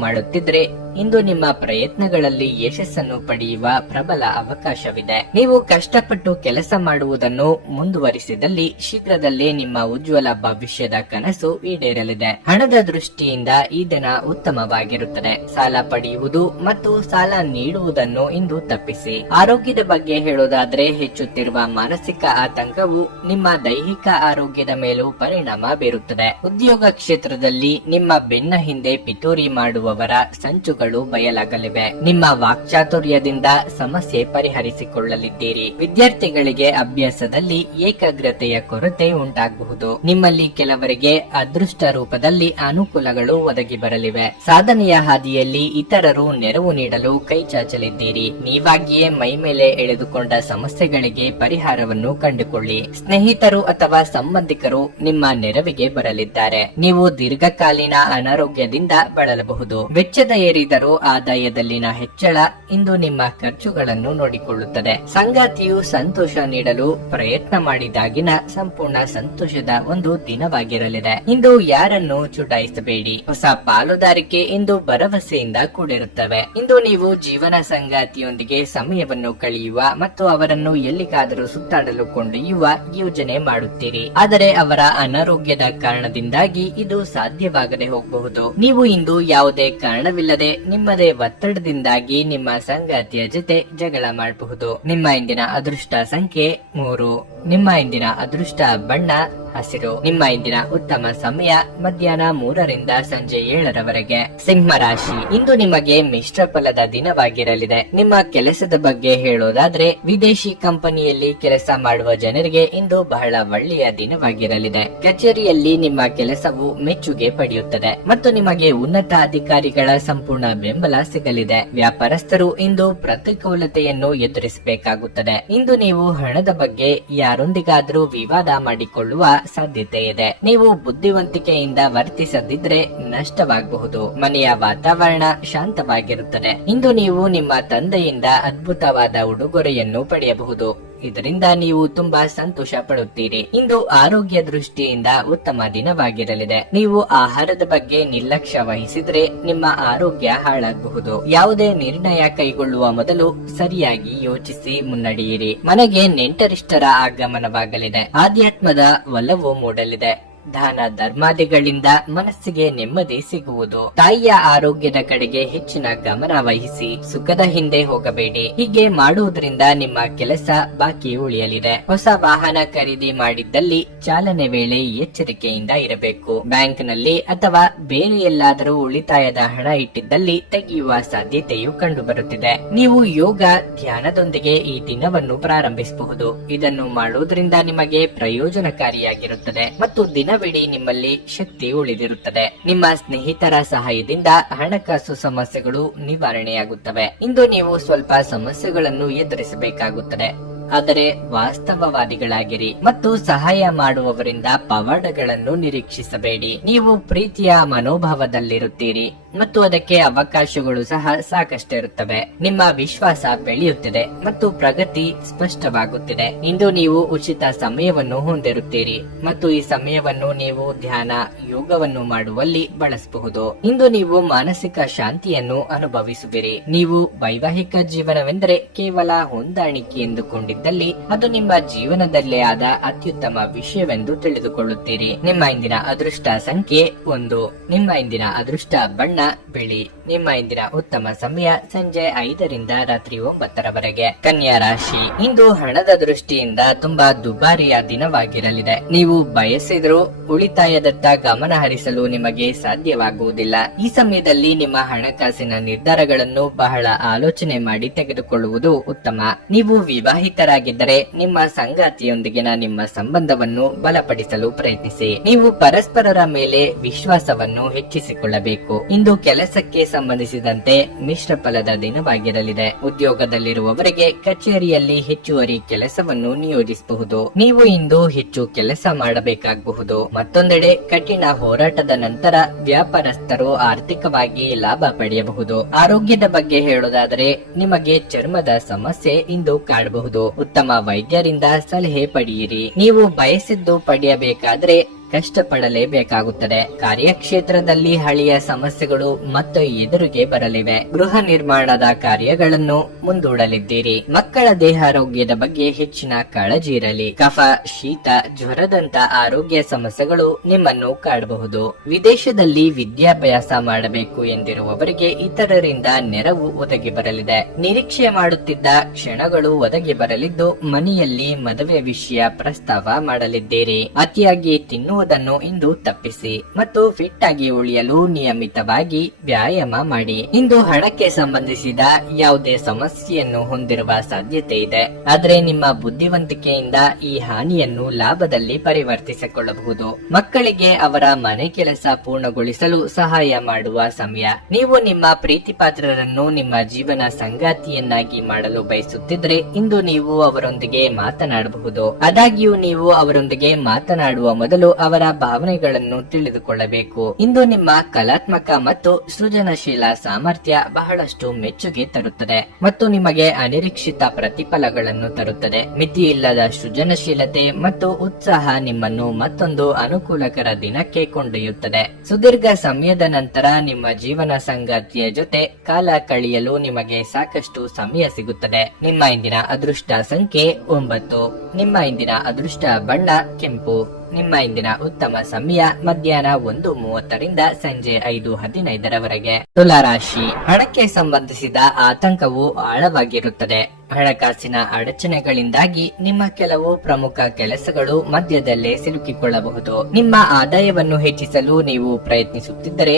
ಮಾಡುತ್ತಿದ್ರೆ ಇಂದು ನಿಮ್ಮ ಪ್ರಯತ್ನಗಳಲ್ಲಿ ಯಶಸ್ಸನ್ನು ಪಡೆಯುವ ಪ್ರಬಲ ಅವಕಾಶವಿದೆ. ನೀವು ಕಷ್ಟಪಟ್ಟು ಕೆಲಸ ಮಾಡುವುದನ್ನು ಮುಂದುವರಿಸಿದಲ್ಲಿ ಶೀಘ್ರದಲ್ಲೇ ನಿಮ್ಮ ಉಜ್ವಲ ಭವಿಷ್ಯದ ಕನಸು ಈಡೇರಲಿದೆ. ಹಣದ ದೃಷ್ಟಿಯಿಂದ ಈ ದಿನ ಉತ್ತಮವಾಗಿರುತ್ತದೆ. ಸಾಲ ಪಡೆಯುವುದು ಮತ್ತು ಸಾಲ ನೀಡುವುದನ್ನು ಇಂದು ತಪ್ಪಿಸಿ. ಆರೋಗ್ಯದ ಬಗ್ಗೆ ಹೇಳೋದಾದ್ರೆ ಹೆಚ್ಚುತ್ತಿರುವ ಮಾನಸಿಕ ಆತಂಕವು ನಿಮ್ಮ ದೈಹಿಕ ಆರೋಗ್ಯದ ಮೇಲೂ ಪರಿಣಾಮ ಬೀರುತ್ತದೆ. ಉದ್ಯೋಗ ಕ್ಷೇತ್ರದಲ್ಲಿ ನಿಮ್ಮ ಬೆನ್ನ ಹಿಂದೆ ಪಿತೂರಿ ಮಾಡುವವರ ಸಂಚುಗಳು ಬಯಲಾಗಲಿವೆ. ನಿಮ್ಮ ವಾಕ್ಚಾತುರ್ಯದಿಂದ ಸಮಸ್ಯೆ ಪರಿಹರಿಸಿಕೊಳ್ಳಲಿದ್ದೀರಿ. ವಿದ್ಯಾರ್ಥಿಗಳಿಗೆ ಅಭ್ಯಾಸದಲ್ಲಿ ಏಕಾಗ್ರತೆಯ ಕೊರತೆ ಉಂಟಾಗಬಹುದು. ನಿಮ್ಮಲ್ಲಿ ಕೆಲವರಿಗೆ ಅದೃಷ್ಟ ರೂಪದಲ್ಲಿ ಅನುಕೂಲಗಳು ಒದಗಿ ಬರಲಿವೆ. ಸಾಧನೆಯ ಹಾದಿಯಲ್ಲಿ ಇತರರು ನೆರವು ನೀಡಲು ಕೈ ಚಾಚಲಿದ್ದೀರಿ. ನೀವಾಗಿಯೇ ಮೈ ಮೇಲೆ ಎಳೆದುಕೊಂಡ ಸಮಸ್ಯೆಗಳಿಗೆ ಪರಿಹಾರವನ್ನು ಕಂಡುಕೊಳ್ಳಿ. ಸ್ನೇಹಿತರು ಅಥವಾ ಸಂಬಂಧಿಕರು ನಿಮ್ಮ ನೆರವಿಗೆ ಬರಲಿದ್ದಾರೆ. ನೀವು ದೀರ್ಘಕಾಲೀನ ಅನಾರೋಗ್ಯದಿಂದ ಬಳಲಬಹುದು. ವೆಚ್ಚದ ಏರಿದರೂ ಆದಾಯದಲ್ಲಿನ ಹೆಚ್ಚಳ ಇಂದು ನಿಮ್ಮ ಖರ್ಚುಗಳನ್ನು ನೋಡಿಕೊಳ್ಳುತ್ತದೆ. ಸಂಗಾತಿಯು ಸಂತೋಷ ನೀಡಲು ಪ್ರಯತ್ನ ಮಾಡಿದಾಗಿನ ಸಂಪೂರ್ಣ ಸಂತೋಷದ ಒಂದು ದಿನವಾಗಿರಲಿದೆ. ಇಂದು ಯಾರನ್ನು ಚುಡಾಯಿಸಬೇಡಿ. ಹೊಸ ಪಾಲುದಾರಿಕೆ ಇಂದು ಭರವಸೆಯಿಂದ ಕೂಡಿರುತ್ತವೆ. ಇಂದು ನೀವು ಜೀವನ ಸಂಗಾತಿಯೊಂದಿಗೆ ಸಮಯವನ್ನು ಕಳೆಯುವ ಮತ್ತು ಅವರನ್ನು ಎಲ್ಲಿಗಾದರೂ ಸುತ್ತಾಡಲು ಕೊಂಡೊಯ್ಯುವ ಯೋಜನೆ ಮಾಡುತ್ತೀರಿ. ಆದರೆ ಅವರ ಅನಾರೋಗ್ಯದ ಕಾರಣದಿಂದಾಗಿ ಇದು ಸಾಧ್ಯವಾಗದೆ ಹೋಗಬಹುದು. ನೀವು ಇಂದು ಯಾವುದೇ ಕಾರಣವಿಲ್ಲದೆ ನಿಮ್ಮದೇ ಒತ್ತಡದಿಂದಾಗಿ ನಿಮ್ಮ ಸಂಗಾತಿಯ ಜೊತೆ ಜಗಳ ಮಾಡಬಹುದು. ನಿಮ್ಮ ಇಂದಿನ ಅದೃಷ್ಟ ಸಂಖ್ಯೆ 3. ನಿಮ್ಮ ಇಂದಿನ ಅದೃಷ್ಟ ಬಣ್ಣ ಹಸಿರು. ನಿಮ್ಮ ಇಂದಿನ ಉತ್ತಮ ಸಮಯ ಮಧ್ಯಾಹ್ನ 3ರಿಂದ ಸಂಜೆ 7ರವರೆಗೆ. ಸಿಂಹ ರಾಶಿ. ಇಂದು ನಿಮಗೆ ಮಿಶ್ರ ಫಲದ ದಿನವಾಗಿರಲಿದೆ. ನಿಮ್ಮ ಕೆಲಸದ ಬಗ್ಗೆ ಹೇಳೋದಾದ್ರೆ ವಿದೇಶಿ ಕಂಪನಿಯಲ್ಲಿ ಕೆಲಸ ಮಾಡುವ ಜನರಿಗೆ ಇಂದು ಬಹಳ ಒಳ್ಳೆಯ ದಿನವಾಗಿರಲಿದೆ. ಕಚೇರಿಯಲ್ಲಿ ನಿಮ್ಮ ಕೆಲಸವು ಮೆಚ್ಚುಗೆ ಪಡೆಯುತ್ತದೆ ಮತ್ತು ನಿಮಗೆ ಉನ್ನತ ಅಧಿಕಾರಿಗಳ ಸಂಪೂರ್ಣ ಬೆಂಬಲ ಸಿಗಲಿದೆ. ವ್ಯಾಪಾರಸ್ಥರು ಇಂದು ಪ್ರತಿಕೂಲತೆಯನ್ನು ಎದುರಿಸಬೇಕಾಗುತ್ತದೆ. ಇಂದು ನೀವು ಹಣದ ಬಗ್ಗೆ ಯಾರೊಂದಿಗಾದ್ರೂ ವಿವಾದ ಮಾಡಿಕೊಳ್ಳುವ ಸಾಧ್ಯತೆ ಇದೆ. ನೀವು ಬುದ್ಧಿವಂತಿಕೆಯಿಂದ ವರ್ತಿಸದಿದ್ರೆ ನಷ್ಟವಾಗಬಹುದು. ಮನೆಯ ವಾತಾವರಣ ಶಾಂತವಾಗಿರುತ್ತದೆ. ಇಂದು ನೀವು ನಿಮ್ಮ ತಂದೆಯಿಂದ ಅದ್ಭುತವಾದ ಉಡುಗೊರೆಯನ್ನು ಪಡೆಯಬಹುದು. ಇದರಿಂದ ನೀವು ತುಂಬಾ ಸಂತೋಷ ಪಡುತ್ತೀರಿ. ಇಂದು ಆರೋಗ್ಯ ದೃಷ್ಟಿಯಿಂದ ಉತ್ತಮ ದಿನವಾಗಿರಲಿದೆ. ನೀವು ಆಹಾರದ ಬಗ್ಗೆ ನಿರ್ಲಕ್ಷ್ಯ ವಹಿಸಿದ್ರೆ ನಿಮ್ಮ ಆರೋಗ್ಯ ಹಾಳಾಗಬಹುದು. ಯಾವುದೇ ನಿರ್ಣಯ ಕೈಗೊಳ್ಳುವ ಮೊದಲು ಸರಿಯಾಗಿ ಯೋಚಿಸಿ ಮುನ್ನಡೆಯಿರಿ. ಮನೆಗೆ ನೆಂಟರಿಷ್ಟರ ಆಗಮನವಾಗಲಿದೆ. ಆಧ್ಯಾತ್ಮದ ಒಲವು ಮೂಡಲಿದೆ. ದಾನ ಧರ್ಮಾದಿಗಳಿಂದ ಮನಸ್ಸಿಗೆ ನೆಮ್ಮದಿ ಸಿಗುವುದು. ತಾಯಿಯ ಆರೋಗ್ಯದ ಕಡೆಗೆ ಹೆಚ್ಚಿನ ಗಮನ ವಹಿಸಿ. ಸುಖದ ಹಿಂದೆ ಹೋಗಬೇಡಿ. ಹೀಗೆ ಮಾಡುವುದರಿಂದ ನಿಮ್ಮ ಕೆಲಸ ಬಾಕಿ ಉಳಿಯಲಿದೆ. ಹೊಸ ವಾಹನ ಖರೀದಿ ಮಾಡಿದ್ದಲ್ಲಿ ಚಾಲನೆ ವೇಳೆ ಎಚ್ಚರಿಕೆಯಿಂದ ಇರಬೇಕು. ಬ್ಯಾಂಕ್ ನಲ್ಲಿ ಅಥವಾ ಬೇರೆ ಎಲ್ಲಾದರೂ ಉಳಿತಾಯದ ಹಣ ಇಟ್ಟಿದ್ದಲ್ಲಿ ತೆಗೆಯುವ ಸಾಧ್ಯತೆಯು ಕಂಡುಬರುತ್ತಿದೆ. ನೀವು ಯೋಗ ಧ್ಯಾನದೊಂದಿಗೆ ಈ ದಿನವನ್ನು ಪ್ರಾರಂಭಿಸಬಹುದು. ಇದನ್ನು ಮಾಡುವುದರಿಂದ ನಿಮಗೆ ಪ್ರಯೋಜನಕಾರಿಯಾಗಿರುತ್ತದೆ ಮತ್ತು ದಿನವಿಡೀ ನಿಮ್ಮಲ್ಲಿ ಶಕ್ತಿ ಉಳಿದಿರುತ್ತದೆ. ನಿಮ್ಮ ಸ್ನೇಹಿತರ ಸಹಾಯದಿಂದ ಹಣಕಾಸು ಸಮಸ್ಯೆಗಳು ನಿವಾರಣೆಯಾಗುತ್ತವೆ. ಇಂದು ನೀವು ಸ್ವಲ್ಪ ಸಮಸ್ಯೆಗಳನ್ನು ಎದುರಿಸಬೇಕಾಗುತ್ತದೆ. ಆದರೆ ವಾಸ್ತವವಾದಿಗಳಾಗಿರಿ ಮತ್ತು ಸಹಾಯ ಮಾಡುವವರಿಂದ ಪವಾಡಗಳನ್ನು ನಿರೀಕ್ಷಿಸಬೇಡಿ. ನೀವು ಪ್ರೀತಿಯ ಮನೋಭಾವದಲ್ಲಿರುತ್ತೀರಿ ಮತ್ತು ಅದಕ್ಕೆ ಅವಕಾಶಗಳು ಸಹ ಸಾಕಷ್ಟಿರುತ್ತವೆ. ನಿಮ್ಮ ವಿಶ್ವಾಸ ಬೆಳೆಯುತ್ತಿದೆ ಮತ್ತು ಪ್ರಗತಿ ಸ್ಪಷ್ಟವಾಗುತ್ತಿದೆ. ಇಂದು ನೀವು ಉಚಿತ ಸಮಯವನ್ನು ಹೊಂದಿರುತ್ತೀರಿ ಮತ್ತು ಈ ಸಮಯವನ್ನು ನೀವು ಧ್ಯಾನ ಯೋಗವನ್ನು ಮಾಡುವಲ್ಲಿ ಬಳಸಬಹುದು. ಇಂದು ನೀವು ಮಾನಸಿಕ ಶಾಂತಿಯನ್ನು ಅನುಭವಿಸುವಿರಿ. ನೀವು ವೈವಾಹಿಕ ಜೀವನವೆಂದರೆ ಕೇವಲ ಹೊಂದಾಣಿಕೆ ಎಂದುಕೊಂಡಿದ್ದಲ್ಲಿ ಅದು ನಿಮ್ಮ ಜೀವನದಲ್ಲೇ ಆದ ಅತ್ಯುತ್ತಮ ವಿಷಯವೆಂದು ತಿಳಿದುಕೊಳ್ಳುತ್ತೀರಿ. ನಿಮ್ಮ ಇಂದಿನ ಅದೃಷ್ಟ ಸಂಖ್ಯೆ 1. ನಿಮ್ಮ ಇಂದಿನ ಅದೃಷ್ಟ ಬಣ್ಣ ಬಿಳಿ. ನಿಮ್ಮ ಇಂದಿನ ಉತ್ತಮ ಸಮಯ ಸಂಜೆ 5 ರಿಂದ ರಾತ್ರಿ 9 ರವರೆಗೆ. ಕನ್ಯಾ ರಾಶಿ. ಇಂದು ಹಣದ ದೃಷ್ಟಿಯಿಂದ ತುಂಬಾ ದುಬಾರಿಯ ದಿನವಾಗಿರಲಿದೆ. ನೀವು ಬಯಸಿದರೂ ಉಳಿತಾಯದತ್ತ ಗಮನ ಹರಿಸಲು ನಿಮಗೆ ಸಾಧ್ಯವಾಗುವುದಿಲ್ಲ. ಈ ಸಮಯದಲ್ಲಿ ನಿಮ್ಮ ಹಣಕಾಸಿನ ನಿರ್ಧಾರಗಳನ್ನು ಬಹಳ ಆಲೋಚನೆ ಮಾಡಿ ತೆಗೆದುಕೊಳ್ಳುವುದು ಉತ್ತಮ. ನೀವು ವಿವಾಹಿತರಾಗಿದ್ದರೆ ನಿಮ್ಮ ಸಂಗಾತಿಯೊಂದಿಗಿನ ನಿಮ್ಮ ಸಂಬಂಧವನ್ನು ಬಲಪಡಿಸಲು ಪ್ರಯತ್ನಿಸಿ. ನೀವು ಪರಸ್ಪರರ ಮೇಲೆ ವಿಶ್ವಾಸವನ್ನು ಹೆಚ್ಚಿಸಿಕೊಳ್ಳಬೇಕು. ಇಂದು ಕೆಲಸಕ್ಕೆ ಸಂಬಂಧಿಸಿದಂತೆ ಮಿಶ್ರ ಫಲದ ದಿನವಾಗಿರಲಿದೆ. ಉದ್ಯೋಗದಲ್ಲಿರುವವರಿಗೆ ಕಚೇರಿಯಲ್ಲಿ ಹೆಚ್ಚುವರಿ ಕೆಲಸವನ್ನು ನಿಯೋಜಿಸಬಹುದು. ನೀವು ಇಂದು ಹೆಚ್ಚು ಕೆಲಸ ಮಾಡಬೇಕಾಗಬಹುದು. ಮತ್ತೊಂದೆಡೆ ಕಠಿಣ ಹೋರಾಟದ ನಂತರ ವ್ಯಾಪಾರಸ್ಥರು ಆರ್ಥಿಕವಾಗಿ ಲಾಭ ಪಡೆಯಬಹುದು. ಆರೋಗ್ಯದ ಬಗ್ಗೆ ಹೇಳುವುದಾದರೆ ನಿಮಗೆ ಚರ್ಮದ ಸಮಸ್ಯೆ ಇಂದು ಕಾಡಬಹುದು. ಉತ್ತಮ ವೈದ್ಯರಿಂದ ಸಲಹೆ ಪಡೆಯಿರಿ. ನೀವು ಬಯಸಿದ್ದು ಪಡೆಯಬೇಕಾದ್ರೆ ಕಷ್ಟಪಡಲೇಬೇಕಾಗುತ್ತದೆ. ಕಾರ್ಯಕ್ಷೇತ್ರದಲ್ಲಿ ಹಳೆಯ ಸಮಸ್ಯೆಗಳು ಮತ್ತೆ ಎದುರಿಗೆ ಬರಲಿವೆ. ಗೃಹ ನಿರ್ಮಾಣದ ಕಾರ್ಯಗಳನ್ನು ಮುಂದೂಡಲಿದ್ದೀರಿ. ಮಕ್ಕಳ ದೇಹಾರೋಗ್ಯದ ಬಗ್ಗೆ ಹೆಚ್ಚಿನ ಕಾಳಜಿ ಇರಲಿ. ಕಫ, ಶೀತ, ಜ್ವರದಂತ ಆರೋಗ್ಯ ಸಮಸ್ಯೆಗಳು ನಿಮ್ಮನ್ನು ಕಾಡಬಹುದು. ವಿದೇಶದಲ್ಲಿ ವಿದ್ಯಾಭ್ಯಾಸ ಮಾಡಬೇಕು ಎಂದಿರುವವರಿಗೆ ಇತರರಿಂದ ನೆರವು ಒದಗಿ ಬರಲಿದೆ. ನಿರೀಕ್ಷೆ ಮಾಡುತ್ತಿದ್ದ ಕ್ಷಣಗಳು ಒದಗಿ ಬರಲಿದ್ದು ಮನೆಯಲ್ಲಿ ಮದುವೆ ವಿಷಯ ಪ್ರಸ್ತಾವ ಮಾಡಲಿದ್ದೀರಿ. ಅತಿಯಾಗಿ ತಿನ್ನುವುದನ್ನು ಇಂದು ತಪ್ಪಿಸಿ ಮತ್ತು ಫಿಟ್ ಆಗಿ ಉಳಿಯಲು ನಿಯಮಿತವಾಗಿ ವ್ಯಾಯಾಮ ಮಾಡಿ. ಇಂದು ಹಣಕ್ಕೆ ಸಂಬಂಧಿಸಿದ ಯಾವುದೇ ಸಮಸ್ಯೆಯನ್ನು ಹೊಂದಿರುವ ಸಾಧ್ಯತೆ ಇದೆ. ಆದರೆ ನಿಮ್ಮ ಬುದ್ಧಿವಂತಿಕೆಯಿಂದ ಈ ಹಾನಿಯನ್ನು ಲಾಭದಲ್ಲಿ ಪರಿವರ್ತಿಸಿಕೊಳ್ಳಬಹುದು. ಮಕ್ಕಳಿಗೆ ಅವರ ಮನೆ ಕೆಲಸ ಪೂರ್ಣಗೊಳಿಸಲು ಸಹಾಯ ಮಾಡುವ ಸಮಯ. ನೀವು ನಿಮ್ಮ ಪ್ರೀತಿ ಪಾತ್ರರನ್ನು ನಿಮ್ಮ ಜೀವನ ಸಂಗಾತಿಯನ್ನಾಗಿ ಮಾಡಲು ಬಯಸುತ್ತಿದ್ರೆ ಇಂದು ನೀವು ಅವರೊಂದಿಗೆ ಮಾತನಾಡಬಹುದು. ಆದಾಗ್ಯೂ ನೀವು ಅವರೊಂದಿಗೆ ಮಾತನಾಡುವ ಮೊದಲು ಅವರ ಭಾವನೆಗಳನ್ನು ತಿಳಿದುಕೊಳ್ಳಬೇಕು. ಇಂದು ನಿಮ್ಮ ಕಲಾತ್ಮಕ ಮತ್ತು ಸೃಜನಶೀಲ ಸಾಮರ್ಥ್ಯ ಬಹಳಷ್ಟು ಮೆಚ್ಚುಗೆ ತರುತ್ತದೆ ಮತ್ತು ನಿಮಗೆ ಅನಿರೀಕ್ಷಿತ ಪ್ರತಿಫಲಗಳನ್ನು ತರುತ್ತದೆ. ಮಿತಿಯಿಲ್ಲದ ಸೃಜನಶೀಲತೆ ಮತ್ತು ಉತ್ಸಾಹ ನಿಮ್ಮನ್ನು ಮತ್ತೊಂದು ಅನುಕೂಲಕರ ದಿನಕ್ಕೆ ಕೊಂಡೊಯ್ಯುತ್ತದೆ. ಸುದೀರ್ಘ ಸಮಯದ ನಂತರ ನಿಮ್ಮ ಜೀವನ ಸಂಗಾತಿಯ ಜೊತೆ ಕಾಲ ಕಳೆಯಲು ನಿಮಗೆ ಸಾಕಷ್ಟು ಸಮಯ ಸಿಗುತ್ತದೆ. ನಿಮ್ಮ ಇಂದಿನ ಅದೃಷ್ಟ ಸಂಖ್ಯೆ 9. ನಿಮ್ಮ ಇಂದಿನ ಅದೃಷ್ಟ ಬಣ್ಣ ಕೆಂಪು. ನಿಮ್ಮ ಇಂದಿನ ಉತ್ತಮ ಸಮಯ ಮಧ್ಯಾಹ್ನ 1:30 ರಿಂದ ಸಂಜೆ 5:15 ರವರೆಗೆ. ತುಲಾ ರಾಶಿ. ಹಣಕ್ಕೆ ಸಂಬಂಧಿಸಿದ ಆತಂಕವು ಆಳವಾಗಿರುತ್ತದೆ. ಹಣಕಾಸಿನ ಅಡಚಣೆಗಳಿಂದಾಗಿ ನಿಮ್ಮ ಕೆಲವು ಪ್ರಮುಖ ಕೆಲಸಗಳು ಮಧ್ಯದಲ್ಲೇ ಸಿಲುಕಿಕೊಳ್ಳಬಹುದು. ನಿಮ್ಮ ಆದಾಯವನ್ನು ಹೆಚ್ಚಿಸಲು ನೀವು ಪ್ರಯತ್ನಿಸುತ್ತಿದ್ದರೆ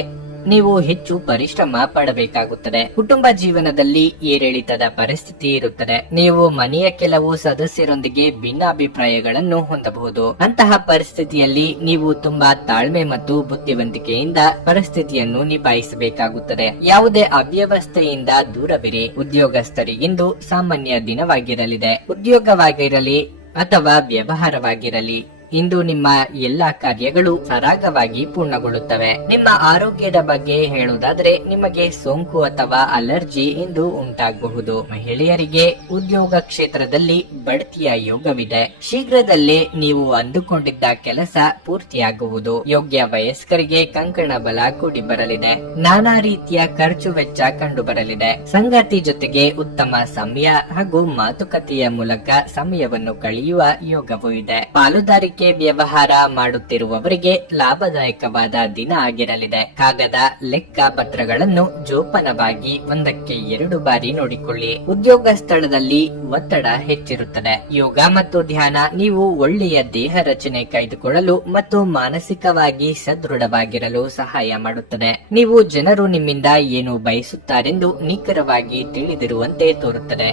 ನೀವು ಹೆಚ್ಚು ಪರಿಶ್ರಮ ಪಡಬೇಕಾಗುತ್ತದೆ. ಕುಟುಂಬ ಜೀವನದಲ್ಲಿ ಏರಿಳಿತದ ಪರಿಸ್ಥಿತಿ ಇರುತ್ತದೆ. ನೀವು ಮನೆಯ ಕೆಲವು ಸದಸ್ಯರೊಂದಿಗೆ ಭಿನ್ನಾಭಿಪ್ರಾಯಗಳನ್ನು ಹೊಂದಬಹುದು. ಅಂತಹ ಪರಿಸ್ಥಿತಿಯಲ್ಲಿ ನೀವು ತುಂಬಾ ತಾಳ್ಮೆ ಮತ್ತು ಬುದ್ಧಿವಂತಿಕೆಯಿಂದ ಪರಿಸ್ಥಿತಿಯನ್ನು ನಿಭಾಯಿಸಬೇಕಾಗುತ್ತದೆ. ಯಾವುದೇ ಅವ್ಯವಸ್ಥೆಯಿಂದ ದೂರವಿರಿ. ಉದ್ಯೋಗಸ್ಥರಿಗಿಂದು ಸಾಮಾನ್ಯ ದಿನವಾಗಿರಲಿದೆ. ಉದ್ಯೋಗವಾಗಿರಲಿ ಅಥವಾ ವ್ಯವಹಾರವಾಗಿರಲಿ ಇಂದು ನಿಮ್ಮ ಎಲ್ಲಾ ಕಾರ್ಯಗಳು ಸರಾಗವಾಗಿ ಪೂರ್ಣಗೊಳ್ಳುತ್ತವೆ. ನಿಮ್ಮ ಆರೋಗ್ಯದ ಬಗ್ಗೆ ಹೇಳುವುದಾದ್ರೆ ನಿಮಗೆ ಸೋಂಕು ಅಥವಾ ಅಲರ್ಜಿ ಎಂದು ಉಂಟಾಗಬಹುದು. ಮಹಿಳೆಯರಿಗೆ ಉದ್ಯೋಗ ಕ್ಷೇತ್ರದಲ್ಲಿ ಬಡ್ತಿಯ ಯೋಗವಿದೆ. ಶೀಘ್ರದಲ್ಲೇ ನೀವು ಅಂದುಕೊಂಡಿದ್ದ ಕೆಲಸ ಪೂರ್ತಿಯಾಗುವುದು. ಯೋಗ್ಯ ವಯಸ್ಕರಿಗೆ ಕಂಕಣ ಬಲ ಕೂಡಿ ಬರಲಿದೆ. ನಾನಾ ರೀತಿಯ ಖರ್ಚು ವೆಚ್ಚ ಕಂಡು ಬರಲಿದೆ. ಸಂಗಾತಿ ಜೊತೆಗೆ ಉತ್ತಮ ಸಮಯ ಹಾಗೂ ಮಾತುಕತೆಯ ಮೂಲಕ ಸಮಯವನ್ನು ಕಳೆಯುವ ಯೋಗವೂ ಇದೆ. ಪಾಲುದಾರಿಕೆ ವ್ಯವಹಾರ ಮಾಡುತ್ತಿರುವವರಿಗೆ ಲಾಭದಾಯಕವಾದ ದಿನ ಆಗಿರಲಿದೆ. ಕಾಗದ ಲೆಕ್ಕ ಪತ್ರಗಳನ್ನು ಜೋಪಾನವಾಗಿ 1-2 ಬಾರಿ ನೋಡಿಕೊಳ್ಳಿ. ಉದ್ಯೋಗ ಸ್ಥಳದಲ್ಲಿ ಒತ್ತಡ ಹೆಚ್ಚಿರುತ್ತದೆ. ಯೋಗ ಮತ್ತು ಧ್ಯಾನ ನೀವು ಒಳ್ಳೆಯ ದೇಹ ರಚನೆ ಕಾಯ್ದುಕೊಳ್ಳಲು ಮತ್ತು ಮಾನಸಿಕವಾಗಿ ಸದೃಢವಾಗಿರಲು ಸಹಾಯ ಮಾಡುತ್ತದೆ. ನೀವು ಜನರು ನಿಮ್ಮಿಂದ ಏನು ಬಯಸುತ್ತಾರೆಂದು ನಿಖರವಾಗಿ ತಿಳಿದಿರುವಂತೆ ತೋರುತ್ತದೆ.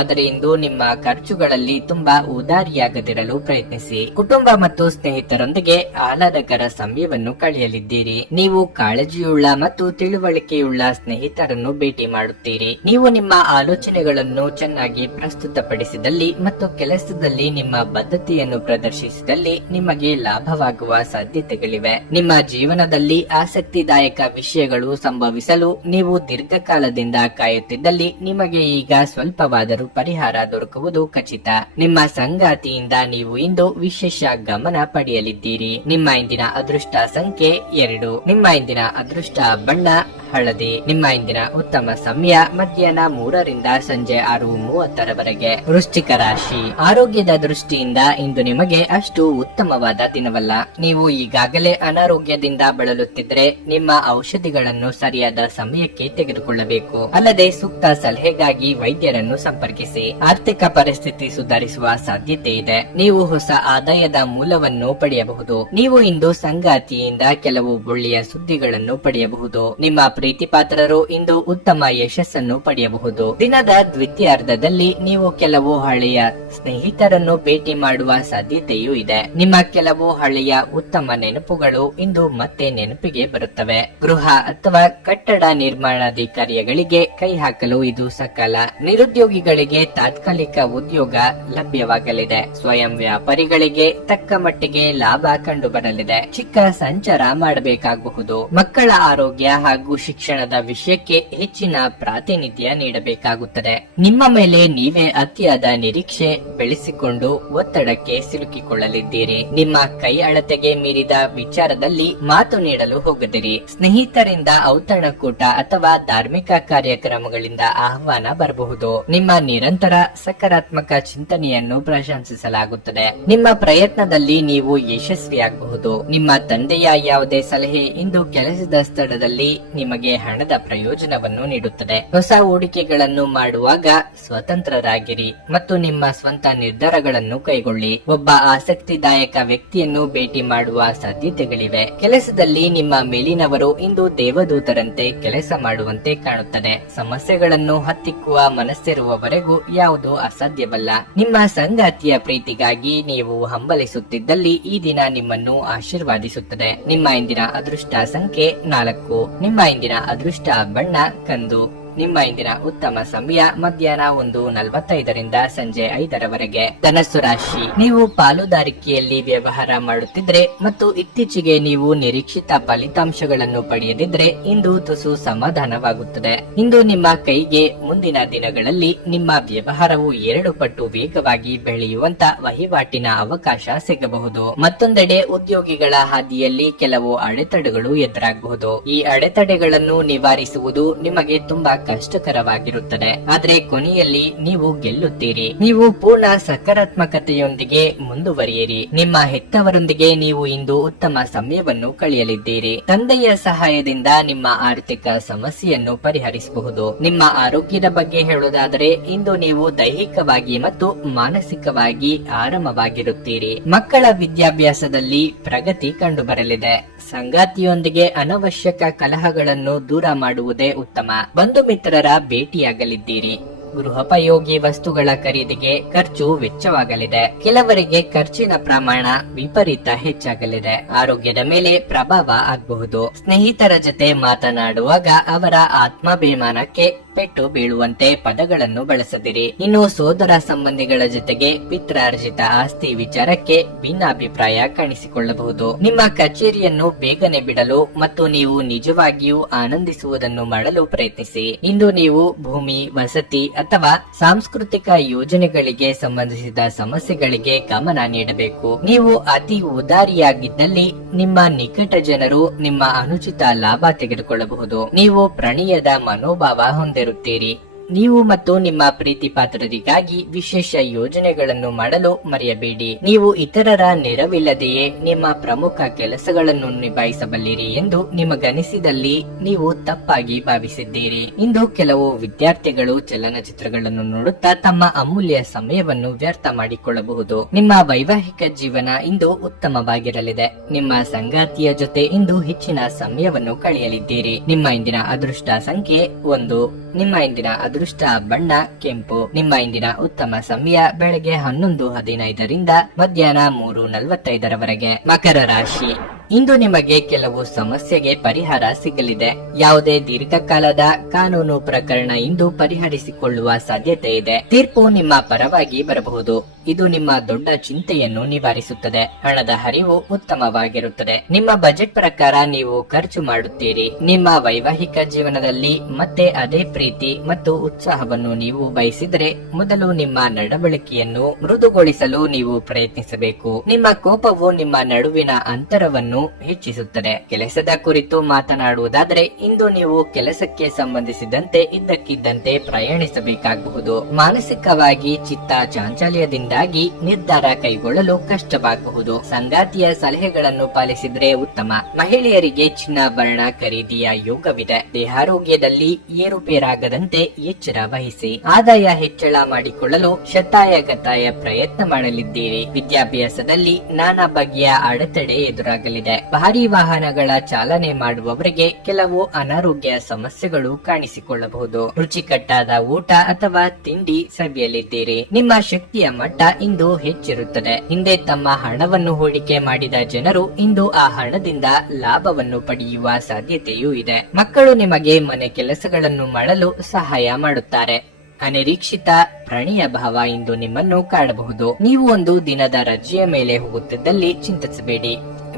ಆದರೆ ಇಂದು ನಿಮ್ಮ ಖರ್ಚುಗಳಲ್ಲಿ ತುಂಬಾ ಉದಾರಿಯಾಗದಿರಲು ಪ್ರಯತ್ನಿಸಿ. ಕುಟುಂಬ ಮತ್ತು ಸ್ನೇಹಿತರೊಂದಿಗೆ ಆಹ್ಲಾದಕರ ಸಮಯವನ್ನು ಕಳೆಯಲಿದ್ದೀರಿ. ನೀವು ಕಾಳಜಿಯುಳ್ಳ ಮತ್ತು ತಿಳುವಳಿಕೆಯುಳ್ಳ ಸ್ನೇಹಿತರನ್ನು ಭೇಟಿ ಮಾಡುತ್ತೀರಿ. ನೀವು ನಿಮ್ಮ ಆಲೋಚನೆಗಳನ್ನು ಚೆನ್ನಾಗಿ ಪ್ರಸ್ತುತಪಡಿಸಿದಲ್ಲಿ ಮತ್ತು ಕೆಲಸದಲ್ಲಿ ನಿಮ್ಮ ಬದ್ಧತೆಯನ್ನು ಪ್ರದರ್ಶಿಸಿದಲ್ಲಿ ನಿಮಗೆ ಲಾಭವಾಗುವ ಸಾಧ್ಯತೆಗಳಿವೆ. ನಿಮ್ಮ ಜೀವನದಲ್ಲಿ ಆಸಕ್ತಿದಾಯಕ ವಿಷಯಗಳು ಸಂಭವಿಸಲು ನೀವು ದೀರ್ಘಕಾಲದಿಂದ ಕಾಯುತ್ತಿದ್ದಲ್ಲಿ ನಿಮಗೆ ಈಗ ಸ್ವಲ್ಪವಾದರೂ ಪರಿಹಾರ ದೊರಕುವುದು ಖಚಿತ. ನಿಮ್ಮ ಸಂಗಾತಿಯಿಂದ ನೀವು ಇಂದು ವಿಶೇಷ ಗಮನ ಪಡೆಯಲಿದ್ದೀರಿ. ನಿಮ್ಮ ಇಂದಿನ ಅದೃಷ್ಟ ಸಂಖ್ಯೆ 2. ನಿಮ್ಮ ಇಂದಿನ ಅದೃಷ್ಟ ಬಣ್ಣ ಹಳದಿ. ನಿಮ್ಮ ಇಂದಿನ ಉತ್ತಮ ಸಮಯ ಮಧ್ಯಾಹ್ನ 3ರಿಂದ ಸಂಜೆ 6:30ರವರೆಗೆ. ವೃಶ್ಚಿಕ ರಾಶಿ. ಆರೋಗ್ಯದ ದೃಷ್ಟಿಯಿಂದ ಇಂದು ನಿಮಗೆ ಅಷ್ಟು ಉತ್ತಮವಾದ ದಿನವಲ್ಲ. ನೀವು ಈಗಾಗಲೇ ಅನಾರೋಗ್ಯದಿಂದ ಬಳಲುತ್ತಿದ್ರೆ ನಿಮ್ಮ ಔಷಧಿಗಳನ್ನು ಸರಿಯಾದ ಸಮಯಕ್ಕೆ ತೆಗೆದುಕೊಳ್ಳಬೇಕು. ಅಲ್ಲದೆ ಸೂಕ್ತ ಸಲಹೆಗಾಗಿ ವೈದ್ಯರನ್ನು ಸಂಪರ್ಕಿಸಿ. ಆರ್ಥಿಕ ಪರಿಸ್ಥಿತಿ ಸುಧಾರಿಸುವ ಸಾಧ್ಯತೆ ಇದೆ. ನೀವು ಹೊಸ ಆದಾಯದ ಮೂಲವನ್ನು ಪಡೆಯಬಹುದು. ನೀವು ಇಂದು ಸಂಗಾತಿಯಿಂದ ಕೆಲವು ಒಳ್ಳೆಯ ಸುದ್ದಿಗಳನ್ನು ಪಡೆಯಬಹುದು. ನಿಮ್ಮ ಪ್ರೀತಿ ಪಾತ್ರರು ಇಂದು ಉತ್ತಮ ಯಶಸ್ಸನ್ನು ಪಡೆಯಬಹುದು. ದಿನದ ದ್ವಿತೀಯಾರ್ಧದಲ್ಲಿ ನೀವು ಕೆಲವು ಹಳೆಯ ಸ್ನೇಹಿತರನ್ನು ಭೇಟಿ ಮಾಡುವ ಸಾಧ್ಯತೆಯೂ ಇದೆ. ನಿಮ್ಮ ಕೆಲವು ಹಳೆಯ ಉತ್ತಮ ನೆನಪುಗಳು ಇಂದು ಮತ್ತೆ ನೆನಪಿಗೆ ಬರುತ್ತವೆ. ಗೃಹ ಅಥವಾ ಕಟ್ಟಡ ನಿರ್ಮಾಣಾಧಿಕಾರಿಗಳಿಗೆ ಕೈ ಹಾಕಲು ಇದು ಸಕಾಲ. ನಿರುದ್ಯೋಗಿಗಳಿಗೆ ತಾತ್ಕಾಲಿಕ ಉದ್ಯೋಗ ಲಭ್ಯವಾಗಲಿದೆ. ಸ್ವಯಂ ವ್ಯಾಪಾರಿಗಳಿಗೆ ತಕ್ಕ ಮಟ್ಟಿಗೆ ಲಾಭ ಕಂಡು ಬರಲಿದೆ. ಚಿಕ್ಕ ಸಂಚಾರ ಮಾಡಬೇಕಾಗಬಹುದು. ಮಕ್ಕಳ ಆರೋಗ್ಯ ಹಾಗೂ ಶಿಕ್ಷಣದ ವಿಷಯಕ್ಕೆ ಹೆಚ್ಚಿನ ಪ್ರಾತಿನಿಧ್ಯ ನೀಡಬೇಕಾಗುತ್ತದೆ. ನಿಮ್ಮ ಮೇಲೆ ನೀವೇ ಅತಿಯಾದ ನಿರೀಕ್ಷೆ ಬೆಳೆಸಿಕೊಂಡು ಒತ್ತಡಕ್ಕೆ ಸಿಲುಕಿಕೊಳ್ಳಲಿದ್ದೀರಿ. ನಿಮ್ಮ ಕೈ ಅಳತೆಗೆ ಮೀರಿದ ವಿಚಾರದಲ್ಲಿ ಮಾತು ನೀಡಲು ಹೋಗದಿರಿ. ಸ್ನೇಹಿತರಿಂದ ಔತಣಕೂಟ ಅಥವಾ ಧಾರ್ಮಿಕ ಕಾರ್ಯಕ್ರಮಗಳಿಂದ ಆಹ್ವಾನ ಬರಬಹುದು. ನಿಮ್ಮ ನಿರಂತರ ಸಕಾರಾತ್ಮಕ ಚಿಂತನೆಯನ್ನು ಪ್ರಶಂಸಿಸಲಾಗುತ್ತದೆ. ನಿಮ್ಮ ಪ್ರಯತ್ನದಲ್ಲಿ ನೀವು ಯಶಸ್ವಿಯಾಗಬಹುದು. ನಿಮ್ಮ ತಂದೆಯ ಯಾವುದೇ ಸಲಹೆ ಇಂದು ಕೆಲಸದ ಸ್ಥಳದಲ್ಲಿ ನಿಮಗೆ ಹಣದ ಪ್ರಯೋಜನವನ್ನು ನೀಡುತ್ತದೆ. ಹೊಸ ಹೂಡಿಕೆಗಳನ್ನು ಮಾಡುವಾಗ ಸ್ವತಂತ್ರರಾಗಿರಿ ಮತ್ತು ನಿಮ್ಮ ಸ್ವಂತ ನಿರ್ಧಾರಗಳನ್ನು ಕೈಗೊಳ್ಳಿ. ಒಬ್ಬ ಆಸಕ್ತಿದಾಯಕ ವ್ಯಕ್ತಿಯನ್ನು ಭೇಟಿ ಮಾಡುವ ಸಾಧ್ಯತೆಗಳಿವೆ. ಕೆಲಸದಲ್ಲಿ ನಿಮ್ಮ ಮೇಲಿನವರು ಇಂದು ದೇವದೂತರಂತೆ ಕೆಲಸ ಮಾಡುವಂತೆ ಕಾಣುತ್ತದೆ. ಸಮಸ್ಯೆಗಳನ್ನು ಹತ್ತಿಕ್ಕುವ ಮನಸ್ಸಿರುವವರೆಗೂ ಯಾವುದೂ ಅಸಾಧ್ಯವಲ್ಲ. ನಿಮ್ಮ ಸಂಗಾತಿಯ ಪ್ರೀತಿಗಾಗಿ ನೀವು ಹಂಬಲಿಸುತ್ತಿದ್ದಲ್ಲಿ ಈ ದಿನ ನಿಮ್ಮನ್ನು ಆಶೀರ್ವಾದಿಸುತ್ತದೆ. ನಿಮ್ಮ ಇಂದಿನ ಅದೃಷ್ಟ ಸಂಖ್ಯೆ 4. ನಿಮ್ಮ ಇಂದಿನ ಅದೃಷ್ಟ ಬಣ್ಣ ಕಂದು. ನಿಮ್ಮ ಇಂದಿನ ಉತ್ತಮ ಸಮಯ ಮಧ್ಯಾಹ್ನ 1:45ರಿಂದ ಸಂಜೆ 5ರವರೆಗೆ. ಧನಸ್ಸು ರಾಶಿ. ನೀವು ಪಾಲುದಾರಿಕೆಯಲ್ಲಿ ವ್ಯವಹಾರ ಮಾಡುತ್ತಿದ್ರೆ ಮತ್ತು ಇತ್ತೀಚೆಗೆ ನೀವು ನಿರೀಕ್ಷಿತ ಫಲಿತಾಂಶಗಳನ್ನು ಪಡೆಯದಿದ್ರೆ ಇಂದು ತುಸು ಸಮಾಧಾನವಾಗುತ್ತದೆ. ಇಂದು ನಿಮ್ಮ ಕೈಗೆ ಮುಂದಿನ ದಿನಗಳಲ್ಲಿ ನಿಮ್ಮ ವ್ಯವಹಾರವು 2 ಪಟ್ಟು ವೇಗವಾಗಿ ಬೆಳೆಯುವಂತ ವಹಿವಾಟಿನ ಅವಕಾಶ ಸಿಗಬಹುದು. ಮತ್ತೊಂದೆಡೆ ಉದ್ಯೋಗಿಗಳ ಹಾದಿಯಲ್ಲಿ ಕೆಲವು ಅಡೆತಡೆಗಳು ಎದುರಾಗಬಹುದು. ಈ ಅಡೆತಡೆಗಳನ್ನು ನಿವಾರಿಸುವುದು ನಿಮಗೆ ತುಂಬಾ ಕಷ್ಟಕರವಾಗಿರುತ್ತದೆ. ಆದ್ರೆ ಕೊನೆಯಲ್ಲಿ ನೀವು ಗೆಲ್ಲುತ್ತೀರಿ. ನೀವು ಪೂರ್ಣ ಸಕಾರಾತ್ಮಕತೆಯೊಂದಿಗೆ ಮುಂದುವರಿಯಿರಿ. ನಿಮ್ಮ ಹೆತ್ತವರೊಂದಿಗೆ ನೀವು ಇಂದು ಉತ್ತಮ ಸಮಯವನ್ನು ಕಳೆಯಲಿದ್ದೀರಿ. ತಂದೆಯ ಸಹಾಯದಿಂದ ನಿಮ್ಮ ಆರ್ಥಿಕ ಸಮಸ್ಯೆಯನ್ನು ಪರಿಹರಿಸಬಹುದು. ನಿಮ್ಮ ಆರೋಗ್ಯದ ಬಗ್ಗೆ ಹೇಳುವುದಾದರೆ ಇಂದು ನೀವು ದೈಹಿಕವಾಗಿ ಮತ್ತು ಮಾನಸಿಕವಾಗಿ ಆರಾಮವಾಗಿರುತ್ತೀರಿ. ಮಕ್ಕಳ ವಿದ್ಯಾಭ್ಯಾಸದಲ್ಲಿ ಪ್ರಗತಿ ಕಂಡುಬರಲಿದೆ. ಸಂಗಾತಿಯೊಂದಿಗೆ ಅನವಶ್ಯಕ ಕಲಹಗಳನ್ನು ದೂರ ಮಾಡುವುದೇ ಉತ್ತಮ. ಬಂಧು ಮಿತ್ರರ ಭೇಟಿಯಾಗಲಿದ್ದೀರಿ. ಗೃಹೋಪಯೋಗಿ ವಸ್ತುಗಳ ಖರೀದಿಗೆ ಖರ್ಚು ವೆಚ್ಚವಾಗಲಿದೆ. ಕೆಲವರಿಗೆ ಖರ್ಚಿನ ಪ್ರಮಾಣ ವಿಪರೀತ ಹೆಚ್ಚಾಗಲಿದೆ. ಆರೋಗ್ಯದ ಮೇಲೆ ಪ್ರಭಾವ ಆಗಬಹುದು. ಸ್ನೇಹಿತರ ಜೊತೆ ಮಾತನಾಡುವಾಗ ಅವರ ಆತ್ಮಾಭಿಮಾನಕ್ಕೆ ಪೆಟ್ಟು ಬೀಳುವಂತೆ ಪದಗಳನ್ನು ಬಳಸದಿರಿ. ಇನ್ನು ಸೋದರ ಸಂಬಂಧಿಗಳ ಜೊತೆಗೆ ಪಿತ್ರಾರ್ಜಿತ ಆಸ್ತಿ ವಿಚಾರಕ್ಕೆ ಭಿನ್ನಾಭಿಪ್ರಾಯ ಕಾಣಿಸಿಕೊಳ್ಳಬಹುದು. ನಿಮ್ಮ ಕಚೇರಿಯನ್ನು ಬೇಗನೆ ಬಿಡಲು ಮತ್ತು ನೀವು ನಿಜವಾಗಿಯೂ ಆನಂದಿಸುವುದನ್ನು ಮಾಡಲು ಪ್ರಯತ್ನಿಸಿ. ಇಂದು ನೀವು ಭೂಮಿ, ವಸತಿ ಅಥವಾ ಸಾಂಸ್ಕೃತಿಕ ಯೋಜನೆಗಳಿಗೆ ಸಂಬಂಧಿಸಿದ ಸಮಸ್ಯೆಗಳಿಗೆ ಗಮನ ನೀಡಬೇಕು. ನೀವು ಅತಿ ಉದಾರಿಯಾಗಿದ್ದಲ್ಲಿ ನಿಮ್ಮ ನಿಕಟ ಜನರು ನಿಮ್ಮ ಅನುಚಿತ ಲಾಭ ತೆಗೆದುಕೊಳ್ಳಬಹುದು. ನೀವು ಪ್ರಣಯದ ಮನೋಭಾವ ಹೊಂದಿರುತ್ತೀರಿ. ನೀವು ಮತ್ತು ನಿಮ್ಮ ಪ್ರೀತಿ ಪಾತ್ರರಿಗಾಗಿ ವಿಶೇಷ ಯೋಜನೆಗಳನ್ನು ಮಾಡಲು ಮರೆಯಬೇಡಿ. ನೀವು ಇತರರ ನೆರವಿಲ್ಲದೆಯೇ ನಿಮ್ಮ ಪ್ರಮುಖ ಕೆಲಸಗಳನ್ನು ನಿಭಾಯಿಸಬಲ್ಲಿರಿ ಎಂದು ನಿಮಗನಿಸಿದಲ್ಲಿ ನೀವು ತಪ್ಪಾಗಿ ಭಾವಿಸಿದ್ದೀರಿ. ಇಂದು ಕೆಲವು ವಿದ್ಯಾರ್ಥಿಗಳು ಚಲನಚಿತ್ರಗಳನ್ನು ನೋಡುತ್ತಾ ತಮ್ಮ ಅಮೂಲ್ಯ ಸಮಯವನ್ನು ವ್ಯರ್ಥ ಮಾಡಿಕೊಳ್ಳಬಹುದು. ನಿಮ್ಮ ವೈವಾಹಿಕ ಜೀವನ ಇಂದು ಉತ್ತಮವಾಗಿರಲಿದೆ. ನಿಮ್ಮ ಸಂಗಾತಿಯ ಜೊತೆ ಇಂದು ಹೆಚ್ಚಿನ ಸಮಯವನ್ನು ಕಳೆಯಲಿದ್ದೀರಿ. ನಿಮ್ಮ ಇಂದಿನ ಅದೃಷ್ಟ ಸಂಖ್ಯೆ 1. ನಿಮ್ಮ ಇಂದಿನ ಅದೃಷ್ಟ ಬಣ್ಣ ಕೆಂಪು. ನಿಮ್ಮ ಇಂದಿನ ಉತ್ತಮ ಸಮಯ ಬೆಳಗ್ಗೆ 11:15 ಮಧ್ಯಾಹ್ನ 3:45 ಮಕರ ರಾಶಿ. ಇಂದು ನಿಮಗೆ ಕೆಲವು ಸಮಸ್ಯೆಗೆ ಪರಿಹಾರ ಸಿಗಲಿದೆ. ಯಾವುದೇ ದೀರ್ಘಕಾಲದ ಕಾನೂನು ಪ್ರಕರಣ ಇಂದು ಪರಿಹರಿಸಿಕೊಳ್ಳುವ ಸಾಧ್ಯತೆ ಇದೆ. ತೀರ್ಪು ನಿಮ್ಮ ಪರವಾಗಿ ಬರಬಹುದು. ಇದು ನಿಮ್ಮ ದೊಡ್ಡ ಚಿಂತೆಯನ್ನು ನಿವಾರಿಸುತ್ತದೆ. ಹಣದ ಹರಿವು ಉತ್ತಮವಾಗಿರುತ್ತದೆ. ನಿಮ್ಮ ಬಜೆಟ್ ಪ್ರಕಾರ ನೀವು ಖರ್ಚು ಮಾಡುತ್ತೀರಿ. ನಿಮ್ಮ ವೈವಾಹಿಕ ಜೀವನದಲ್ಲಿ ಮತ್ತೆ ಅದೇ ಪ್ರೀತಿ ಮತ್ತು ಉತ್ಸಾಹವನ್ನು ನೀವು ಬಯಸಿದರೆ ಮೊದಲು ನಿಮ್ಮ ನಡವಳಿಕೆಯನ್ನು ಮೃದುಗೊಳಿಸಲು ನೀವು ಪ್ರಯತ್ನಿಸಬೇಕು. ನಿಮ್ಮ ಕೋಪವು ನಿಮ್ಮ ನಡುವಿನ ಅಂತರವನ್ನು ಹೆಚ್ಚಿಸುತ್ತದೆ. ಕೆಲಸದ ಕುರಿತು ಮಾತನಾಡುವುದಾದರೆ ಇಂದು ನೀವು ಕೆಲಸಕ್ಕೆ ಸಂಬಂಧಿಸಿದಂತೆ ಇದ್ದಕ್ಕಿದ್ದಂತೆ ಪ್ರಯಾಣಿಸಬೇಕಾಗಬಹುದು. ಮಾನಸಿಕವಾಗಿ ಚಿತ್ತ ಚಾಂಚಲ್ಯದಿಂದಾಗಿ ನಿರ್ಧಾರ ಕೈಗೊಳ್ಳಲು ಕಷ್ಟವಾಗಬಹುದು. ಸಂಗಾತಿಯ ಸಲಹೆಗಳನ್ನು ಪಾಲಿಸಿದ್ರೆ ಉತ್ತಮ. ಮಹಿಳೆಯರಿಗೆ ಚಿನ್ನಾಭರಣ ಖರೀದಿಯ ಯೋಗವಿದೆ. ದೇಹಾರೋಗ್ಯದಲ್ಲಿ ಏರುಪೇರಾಗದಂತೆ ಎಚ್ಚರ ವಹಿಸಿ. ಆದಾಯ ಹೆಚ್ಚಳ ಮಾಡಿಕೊಳ್ಳಲು ಶತಾಯಗತಾಯ ಪ್ರಯತ್ನ ಮಾಡಲಿದ್ದೀರಿ. ವಿದ್ಯಾಭ್ಯಾಸದಲ್ಲಿ ನಾನಾ ಬಗೆಯ ಅಡೆತಡೆ ಎದುರಾಗಲಿದೆ. ಭಾರಿ ವಾಹನಗಳ ಚಾಲನೆ ಮಾಡುವವರಿಗೆ ಕೆಲವು ಅನಾರೋಗ್ಯ ಸಮಸ್ಯೆಗಳು ಕಾಣಿಸಿಕೊಳ್ಳಬಹುದು. ರುಚಿಕಟ್ಟಾದ ಊಟ ಅಥವಾ ತಿಂಡಿ ಸವಿಯಲಿದ್ದೀರಿ. ನಿಮ್ಮ ಶಕ್ತಿಯ ಮಟ್ಟ ಇಂದು ಹೆಚ್ಚಿರುತ್ತದೆ. ಹಿಂದೆ ತಮ್ಮ ಹಣವನ್ನು ಹೂಡಿಕೆ ಮಾಡಿದ ಜನರು ಇಂದು ಆ ಹಣದಿಂದ ಲಾಭವನ್ನು ಪಡೆಯುವ ಸಾಧ್ಯತೆಯೂ ಇದೆ. ಮಕ್ಕಳು ನಿಮಗೆ ಮನೆ ಕೆಲಸಗಳನ್ನು ಮಾಡಲು ಸಹಾಯ ಮಾಡುತ್ತಾರೆ. ಅನಿರೀಕ್ಷಿತ ಪ್ರಣಯ ಭಾವ ಇಂದು ನಿಮ್ಮನ್ನು ಕಾಡಬಹುದು. ನೀವು ಒಂದು ದಿನದ ರಜೆಯ ಮೇಲೆ ಹೋಗುತ್ತಿದ್ದಲ್ಲಿ ಚಿಂತಿಸಬೇಡಿ.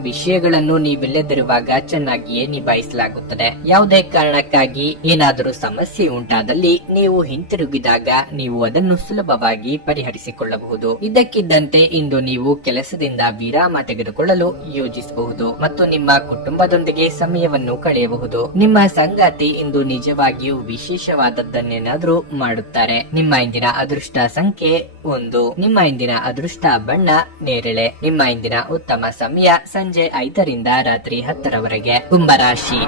ವಿಷಯಗಳನ್ನು ನೀವಿಲ್ಲದಿರುವಾಗ ಚೆನ್ನಾಗಿಯೇ ನಿಭಾಯಿಸಲಾಗುತ್ತದೆ. ಯಾವುದೇ ಕಾರಣಕ್ಕಾಗಿ ಏನಾದರೂ ಸಮಸ್ಯೆ ಉಂಟಾದಲ್ಲಿ ನೀವು ಹಿಂತಿರುಗಿದಾಗ ನೀವು ಅದನ್ನು ಸುಲಭವಾಗಿ ಪರಿಹರಿಸಿಕೊಳ್ಳಬಹುದು. ಇದ್ದಕ್ಕಿದ್ದಂತೆ ಇಂದು ನೀವು ಕೆಲಸದಿಂದ ವಿರಾಮ ತೆಗೆದುಕೊಳ್ಳಲು ಯೋಜಿಸಬಹುದು ಮತ್ತು ನಿಮ್ಮ ಕುಟುಂಬದೊಂದಿಗೆ ಸಮಯವನ್ನು ಕಳೆಯಬಹುದು. ನಿಮ್ಮ ಸಂಗಾತಿ ಇಂದು ನಿಜವಾಗಿಯೂ ವಿಶೇಷವಾದದ್ದನ್ನೇನಾದ್ರೂ ಮಾಡುತ್ತಾರೆ. ನಿಮ್ಮ ಇಂದಿನ ಅದೃಷ್ಟ ಸಂಖ್ಯೆ 1. ನಿಮ್ಮ ಇಂದಿನ ಅದೃಷ್ಟ ಬಣ್ಣ ನೇರಳೆ. ನಿಮ್ಮ ಇಂದಿನ ಉತ್ತಮ ಸಮಯ ಸಂಜೆ 5ರಿಂದ ರಾತ್ರಿ 10ರವರೆಗೆ. ಕುಂಭರಾಶಿ.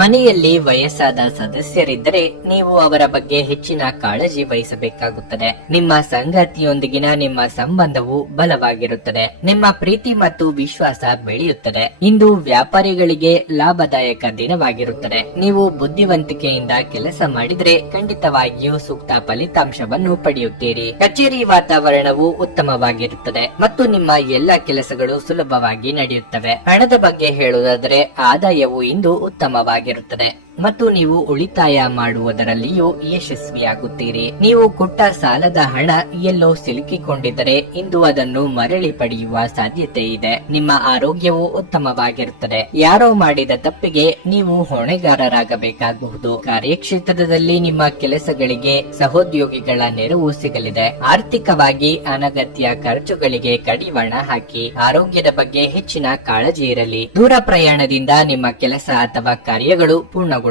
ಮನೆಯಲ್ಲಿ ವಯಸ್ಸಾದ ಸದಸ್ಯರಿದ್ದರೆ ನೀವು ಅವರ ಬಗ್ಗೆ ಹೆಚ್ಚಿನ ಕಾಳಜಿ ವಹಿಸಬೇಕಾಗುತ್ತದೆ. ನಿಮ್ಮ ಸಂಗಾತಿಯೊಂದಿಗಿನ ನಿಮ್ಮ ಸಂಬಂಧವು ಬಲವಾಗಿರುತ್ತದೆ. ನಿಮ್ಮ ಪ್ರೀತಿ ಮತ್ತು ವಿಶ್ವಾಸ ಬೆಳೆಯುತ್ತದೆ. ಇಂದು ವ್ಯಾಪಾರಿಗಳಿಗೆ ಲಾಭದಾಯಕ ದಿನವಾಗಿರುತ್ತದೆ. ನೀವು ಬುದ್ಧಿವಂತಿಕೆಯಿಂದ ಕೆಲಸ ಮಾಡಿದ್ರೆ ಖಂಡಿತವಾಗಿಯೂ ಸೂಕ್ತ ಫಲಿತಾಂಶವನ್ನು ಪಡೆಯುತ್ತೀರಿ. ಕಚೇರಿ ವಾತಾವರಣವು ಉತ್ತಮವಾಗಿರುತ್ತದೆ ಮತ್ತು ನಿಮ್ಮ ಎಲ್ಲ ಕೆಲಸಗಳು ಸುಲಭವಾಗಿ ನಡೆಯುತ್ತವೆ. ಹಣದ ಬಗ್ಗೆ ಹೇಳುವುದಾದರೆ ಆದಾಯವು ಇಂದು ಉತ್ತಮವಾಗಿರುತ್ತದೆ ಮತ್ತು ನೀವು ಉಳಿತಾಯ ಮಾಡುವುದರಲ್ಲಿಯೂ ಯಶಸ್ವಿಯಾಗುತ್ತೀರಿ. ನೀವು ಕೊಟ್ಟ ಸಾಲದ ಹಣ ಎಲ್ಲೋ ಸಿಲುಕಿಕೊಂಡಿದ್ದರೆ ಇಂದು ಅದನ್ನು ಮರಳಿ ಪಡೆಯುವ ಸಾಧ್ಯತೆ ಇದೆ. ನಿಮ್ಮ ಆರೋಗ್ಯವು ಉತ್ತಮವಾಗಿರುತ್ತದೆ. ಯಾರೋ ಮಾಡಿದ ತಪ್ಪಿಗೆ ನೀವು ಹೊಣೆಗಾರರಾಗಬೇಕಾಗಬಹುದು. ಕಾರ್ಯಕ್ಷೇತ್ರದಲ್ಲಿ ನಿಮ್ಮ ಕೆಲಸಗಳಿಗೆ ಸಹೋದ್ಯೋಗಿಗಳ ನೆರವು ಸಿಗಲಿದೆ. ಆರ್ಥಿಕವಾಗಿ ಅನಗತ್ಯ ಖರ್ಚುಗಳಿಗೆ ಕಡಿವಾಣ ಹಾಕಿ. ಆರೋಗ್ಯದ ಬಗ್ಗೆ ಹೆಚ್ಚಿನ ಕಾಳಜಿ ಇರಲಿ. ದೂರ ಪ್ರಯಾಣದಿಂದ ನಿಮ್ಮ ಕೆಲಸ ಅಥವಾ ಕಾರ್ಯಗಳು ಪೂರ್ಣಗೊಳ್ಳಲಿವೆ.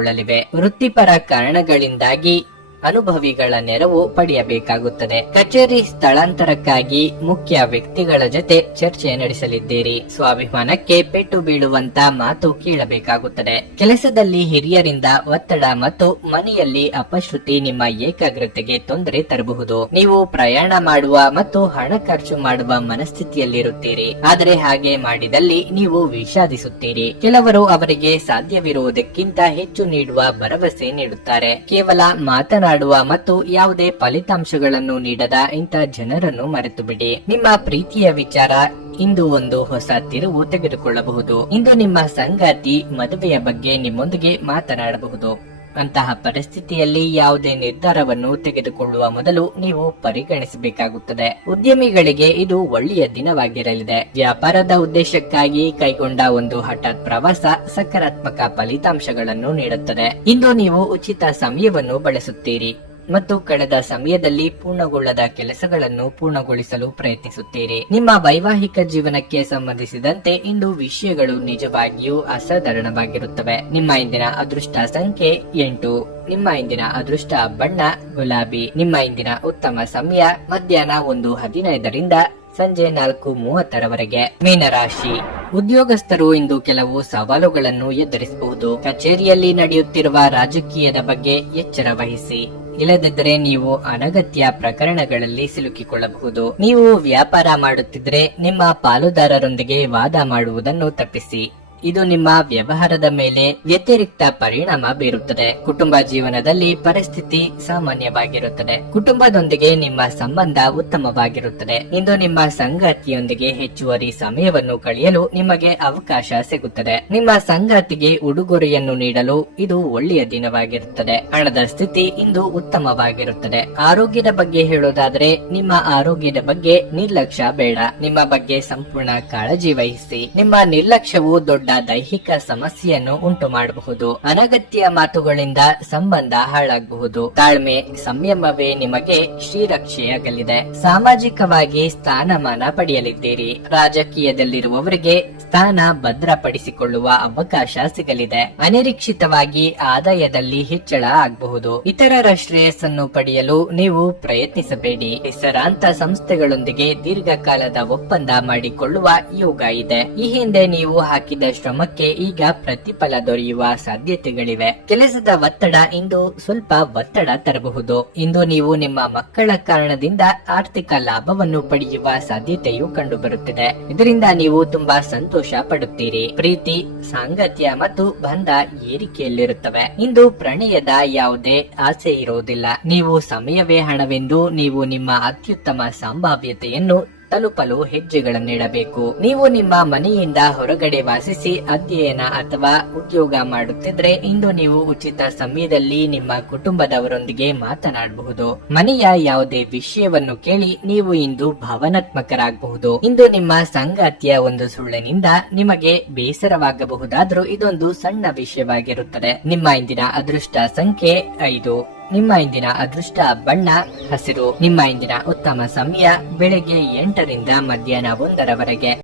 ವೃತ್ತಿಪರ ಕಾರಣಗಳಿಂದಾಗಿ ಅನುಭವಿಗಳ ನೆರವು ಪಡೆಯಬೇಕಾಗುತ್ತದೆ. ಕಚೇರಿ ಸ್ಥಳಾಂತರಕ್ಕಾಗಿ ಮುಖ್ಯ ವ್ಯಕ್ತಿಗಳ ಜೊತೆ ಚರ್ಚೆ ನಡೆಸಲಿದ್ದೀರಿ. ಸ್ವಾಭಿಮಾನಕ್ಕೆ ಪೆಟ್ಟು ಬೀಳುವಂತ ಮಾತು ಕೇಳಬೇಕಾಗುತ್ತದೆ. ಕೆಲಸದಲ್ಲಿ ಹಿರಿಯರಿಂದ ಒತ್ತಡ ಮತ್ತು ಮನೆಯಲ್ಲಿ ಅಪಶ್ರುತಿ ನಿಮ್ಮ ಏಕಾಗ್ರತೆಗೆ ತೊಂದರೆ ತರಬಹುದು. ನೀವು ಪ್ರಯಾಣ ಮಾಡುವ ಮತ್ತು ಹಣ ಖರ್ಚು ಮಾಡುವ ಮನಸ್ಥಿತಿಯಲ್ಲಿರುತ್ತೀರಿ. ಆದರೆ ಹಾಗೆ ಮಾಡಿದಲ್ಲಿ ನೀವು ವಿಷಾದಿಸುತ್ತೀರಿ. ಕೆಲವರು ಅವರಿಗೆ ಸಾಧ್ಯವಿರುವುದಕ್ಕಿಂತ ಹೆಚ್ಚು ನೀಡುವ ಭರವಸೆ ನೀಡುತ್ತಾರೆ. ಕೇವಲ ಮಾತನಾಡುವ ಮಾತನಾಡುವ ಮತ್ತು ಯಾವುದೇ ಫಲಿತಾಂಶಗಳನ್ನು ನೀಡದ ಇಂಥ ಜನರನ್ನು ಮರೆತು ಬಿಡಿ. ನಿಮ್ಮ ಪ್ರೀತಿಯ ವಿಚಾರ ಇಂದು ಒಂದು ಹೊಸ ತಿರುವು ತೆಗೆದುಕೊಳ್ಳಬಹುದು. ಇಂದು ನಿಮ್ಮ ಸಂಗಾತಿ ಮದುವೆಯ ಬಗ್ಗೆ ನಿಮ್ಮೊಂದಿಗೆ ಮಾತನಾಡಬಹುದು. ಅಂತಹ ಪರಿಸ್ಥಿತಿಯಲ್ಲಿ ಯಾವುದೇ ನಿರ್ಧಾರವನ್ನು ತೆಗೆದುಕೊಳ್ಳುವ ಮೊದಲು ನೀವು ಪರಿಗಣಿಸಬೇಕಾಗುತ್ತದೆ. ಉದ್ಯಮಿಗಳಿಗೆ ಇದು ಒಳ್ಳೆಯ ದಿನವಾಗಿರಲಿದೆ. ವ್ಯಾಪಾರದ ಉದ್ದೇಶಕ್ಕಾಗಿ ಕೈಗೊಂಡ ಒಂದು ಹಠಾತ್ ಪ್ರವಾಸ ಸಕಾರಾತ್ಮಕ ಫಲಿತಾಂಶಗಳನ್ನು ನೀಡುತ್ತದೆ. ಇಂದು ನೀವು ಉಚಿತ ಸಮಯವನ್ನು ಬಳಸುತ್ತೀರಿ ಮತ್ತು ಕಳೆದ ಸಮಯದಲ್ಲಿ ಪೂರ್ಣಗೊಳ್ಳದ ಕೆಲಸಗಳನ್ನು ಪೂರ್ಣಗೊಳಿಸಲು ಪ್ರಯತ್ನಿಸುತ್ತೀರಿ. ನಿಮ್ಮ ವೈವಾಹಿಕ ಜೀವನಕ್ಕೆ ಸಂಬಂಧಿಸಿದಂತೆ ಇಂದು ವಿಷಯಗಳು ನಿಜವಾಗಿಯೂ ಅಸಾಧಾರಣವಾಗಿರುತ್ತವೆ. ನಿಮ್ಮ ಇಂದಿನ ಅದೃಷ್ಟ ಸಂಖ್ಯೆ 8. ನಿಮ್ಮ ಇಂದಿನ ಅದೃಷ್ಟ ಬಣ್ಣ ಗುಲಾಬಿ. ನಿಮ್ಮ ಇಂದಿನ ಉತ್ತಮ ಸಮಯ ಮಧ್ಯಾಹ್ನ 1:15ರಿಂದ ಸಂಜೆ 4:30ರವರೆಗೆ. ಮೀನರಾಶಿ, ಉದ್ಯೋಗಸ್ಥರು ಇಂದು ಕೆಲವು ಸವಾಲುಗಳನ್ನು ಎದುರಿಸಬಹುದು. ಕಚೇರಿಯಲ್ಲಿ ನಡೆಯುತ್ತಿರುವ ರಾಜಕೀಯದ ಬಗ್ಗೆ ಎಚ್ಚರ ವಹಿಸಿ. ಇಲ್ಲದಿದ್ದರೆ ನೀವು ಅನಗತ್ಯ ಪ್ರಕರಣಗಳಲ್ಲಿ ಸಿಲುಕಿಕೊಳ್ಳಬಹುದು. ನೀವು ವ್ಯಾಪಾರ ಮಾಡುತ್ತಿದ್ದರೆ ನಿಮ್ಮ ಪಾಲುದಾರರೊಂದಿಗೆ ವಾದ ಮಾಡುವುದನ್ನು ತಪ್ಪಿಸಿ. ಇದು ನಿಮ್ಮ ವ್ಯವಹಾರದ ಮೇಲೆ ವ್ಯತಿರಿಕ್ತ ಪರಿಣಾಮ ಬೀರುತ್ತದೆ. ಕುಟುಂಬ ಜೀವನದಲ್ಲಿ ಪರಿಸ್ಥಿತಿ ಸಾಮಾನ್ಯವಾಗಿರುತ್ತದೆ. ಕುಟುಂಬದೊಂದಿಗೆ ನಿಮ್ಮ ಸಂಬಂಧ ಉತ್ತಮವಾಗಿರುತ್ತದೆ. ಇಂದು ನಿಮ್ಮ ಸಂಗಾತಿಯೊಂದಿಗೆ ಹೆಚ್ಚುವರಿ ಸಮಯವನ್ನು ಕಳೆಯಲು ನಿಮಗೆ ಅವಕಾಶ ಸಿಗುತ್ತದೆ. ನಿಮ್ಮ ಸಂಗಾತಿಗೆ ಉಡುಗೊರೆಯನ್ನು ನೀಡಲು ಇದು ಒಳ್ಳೆಯ ದಿನವಾಗಿರುತ್ತದೆ. ಹಣದ ಸ್ಥಿತಿ ಇಂದು ಉತ್ತಮವಾಗಿರುತ್ತದೆ. ಆರೋಗ್ಯದ ಬಗ್ಗೆ ಹೇಳೋದಾದ್ರೆ ನಿಮ್ಮ ಆರೋಗ್ಯದ ಬಗ್ಗೆ ನಿರ್ಲಕ್ಷ್ಯ ಬೇಡ. ನಿಮ್ಮ ಬಗ್ಗೆ ಸಂಪೂರ್ಣ ಕಾಳಜಿ ವಹಿಸಿ. ನಿಮ್ಮ ನಿರ್ಲಕ್ಷ್ಯವು ದೊಡ್ಡ ದೈಹಿಕ ಸಮಸ್ಯೆಯನ್ನು ಉಂಟು ಮಾಡಬಹುದು. ಅನಗತ್ಯ ಮಾತುಗಳಿಂದ ಸಂಬಂಧ ಹಾಳಾಗಬಹುದು. ತಾಳ್ಮೆ ಸಂಯಮವೇ ನಿಮಗೆ ಶ್ರೀರಕ್ಷೆಯಾಗಲಿದೆ. ಸಾಮಾಜಿಕವಾಗಿ ಸ್ಥಾನಮಾನ ಪಡೆಯಲಿದ್ದೀರಿ. ರಾಜಕೀಯದಲ್ಲಿರುವವರಿಗೆ ಸ್ಥಾನ ಭದ್ರಪಡಿಸಿಕೊಳ್ಳುವ ಅವಕಾಶ ಸಿಗಲಿದೆ. ಅನಿರೀಕ್ಷಿತವಾಗಿ ಆದಾಯದಲ್ಲಿ ಹೆಚ್ಚಳ ಆಗಬಹುದು. ಇತರರ ಶ್ರೇಯಸ್ಸನ್ನು ಪಡೆಯಲು ನೀವು ಪ್ರಯತ್ನಿಸಬೇಡಿ. ಹೆಸರಾಂತ ಸಂಸ್ಥೆಗಳೊಂದಿಗೆ ದೀರ್ಘಕಾಲದ ಒಪ್ಪಂದ ಮಾಡಿಕೊಳ್ಳುವ ಯೋಗ ಇದೆ. ಈ ಹಿಂದೆ ನೀವು ಹಾಕಿದ ಶ್ರಮಕ್ಕೆ ಈಗ ಪ್ರತಿಫಲ ದೊರೆಯುವ ಸಾಧ್ಯತೆಗಳಿವೆ. ಕೆಲಸದ ಒತ್ತಡ ಇಂದು ಸ್ವಲ್ಪ ಒತ್ತಡ ತರಬಹುದು. ಇಂದು ನೀವು ನಿಮ್ಮ ಮಕ್ಕಳ ಕಾರಣದಿಂದ ಆರ್ಥಿಕ ಲಾಭವನ್ನು ಪಡೆಯುವ ಸಾಧ್ಯತೆಯು ಕಂಡುಬರುತ್ತಿದೆ. ಇದರಿಂದ ನೀವು ತುಂಬಾ ಸಂತೋಷ ಪಡುತ್ತೀರಿ. ಪ್ರೀತಿ, ಸಾಂಗತ್ಯ ಮತ್ತು ಬಂಧ ಏರಿಕೆಯಲ್ಲಿರುತ್ತವೆ. ಇಂದು ಪ್ರಣಯದ ಯಾವುದೇ ಆಸೆ ಇರುವುದಿಲ್ಲ. ನೀವು ಸಮಯವೇ ಹಣವೆಂದು ನೀವು ನಿಮ್ಮ ಅತ್ಯುತ್ತಮ ಸಂಭಾವ್ಯತೆಯನ್ನು ತಲುಪಲು ಹೆಜ್ಜೆಗಳನ್ನಿಡಬೇಕು. ನೀವು ನಿಮ್ಮ ಮನೆಯಿಂದ ಹೊರಗಡೆ ವಾಸಿಸಿ ಅಧ್ಯಯನ ಅಥವಾ ಉದ್ಯೋಗ ಮಾಡುತ್ತಿದ್ರೆ ಇಂದು ನೀವು ಉಚಿತ ಸಮಯದಲ್ಲಿ ನಿಮ್ಮ ಕುಟುಂಬದವರೊಂದಿಗೆ ಮಾತನಾಡಬಹುದು. ಮನೆಯ ಯಾವುದೇ ವಿಷಯವನ್ನು ಕೇಳಿ ನೀವು ಇಂದು ಭಾವನಾತ್ಮಕರಾಗಬಹುದು. ಇಂದು ನಿಮ್ಮ ಸಂಗಾತಿಯ ಒಂದು ಸುಳ್ಳಿನಿಂದ ನಿಮಗೆ ಬೇಸರವಾಗಬಹುದಾದ್ರೂ ಇದೊಂದು ಸಣ್ಣ ವಿಷಯವಾಗಿರುತ್ತದೆ. ನಿಮ್ಮ ಇಂದಿನ ಅದೃಷ್ಟ ಸಂಖ್ಯೆ 5. ನಿಮ್ಮ ಇಂದಿನ ಅದೃಷ್ಟ ಬಣ್ಣ ಹಸಿರು. ನಿಮ್ಮ ಇಂದಿನ ಉತ್ತಮ ಸಮಯ ಬೆಳಗ್ಗೆ 8ರಿಂದ ಮಧ್ಯಾಹ್ನ 1ರವರೆಗೆ.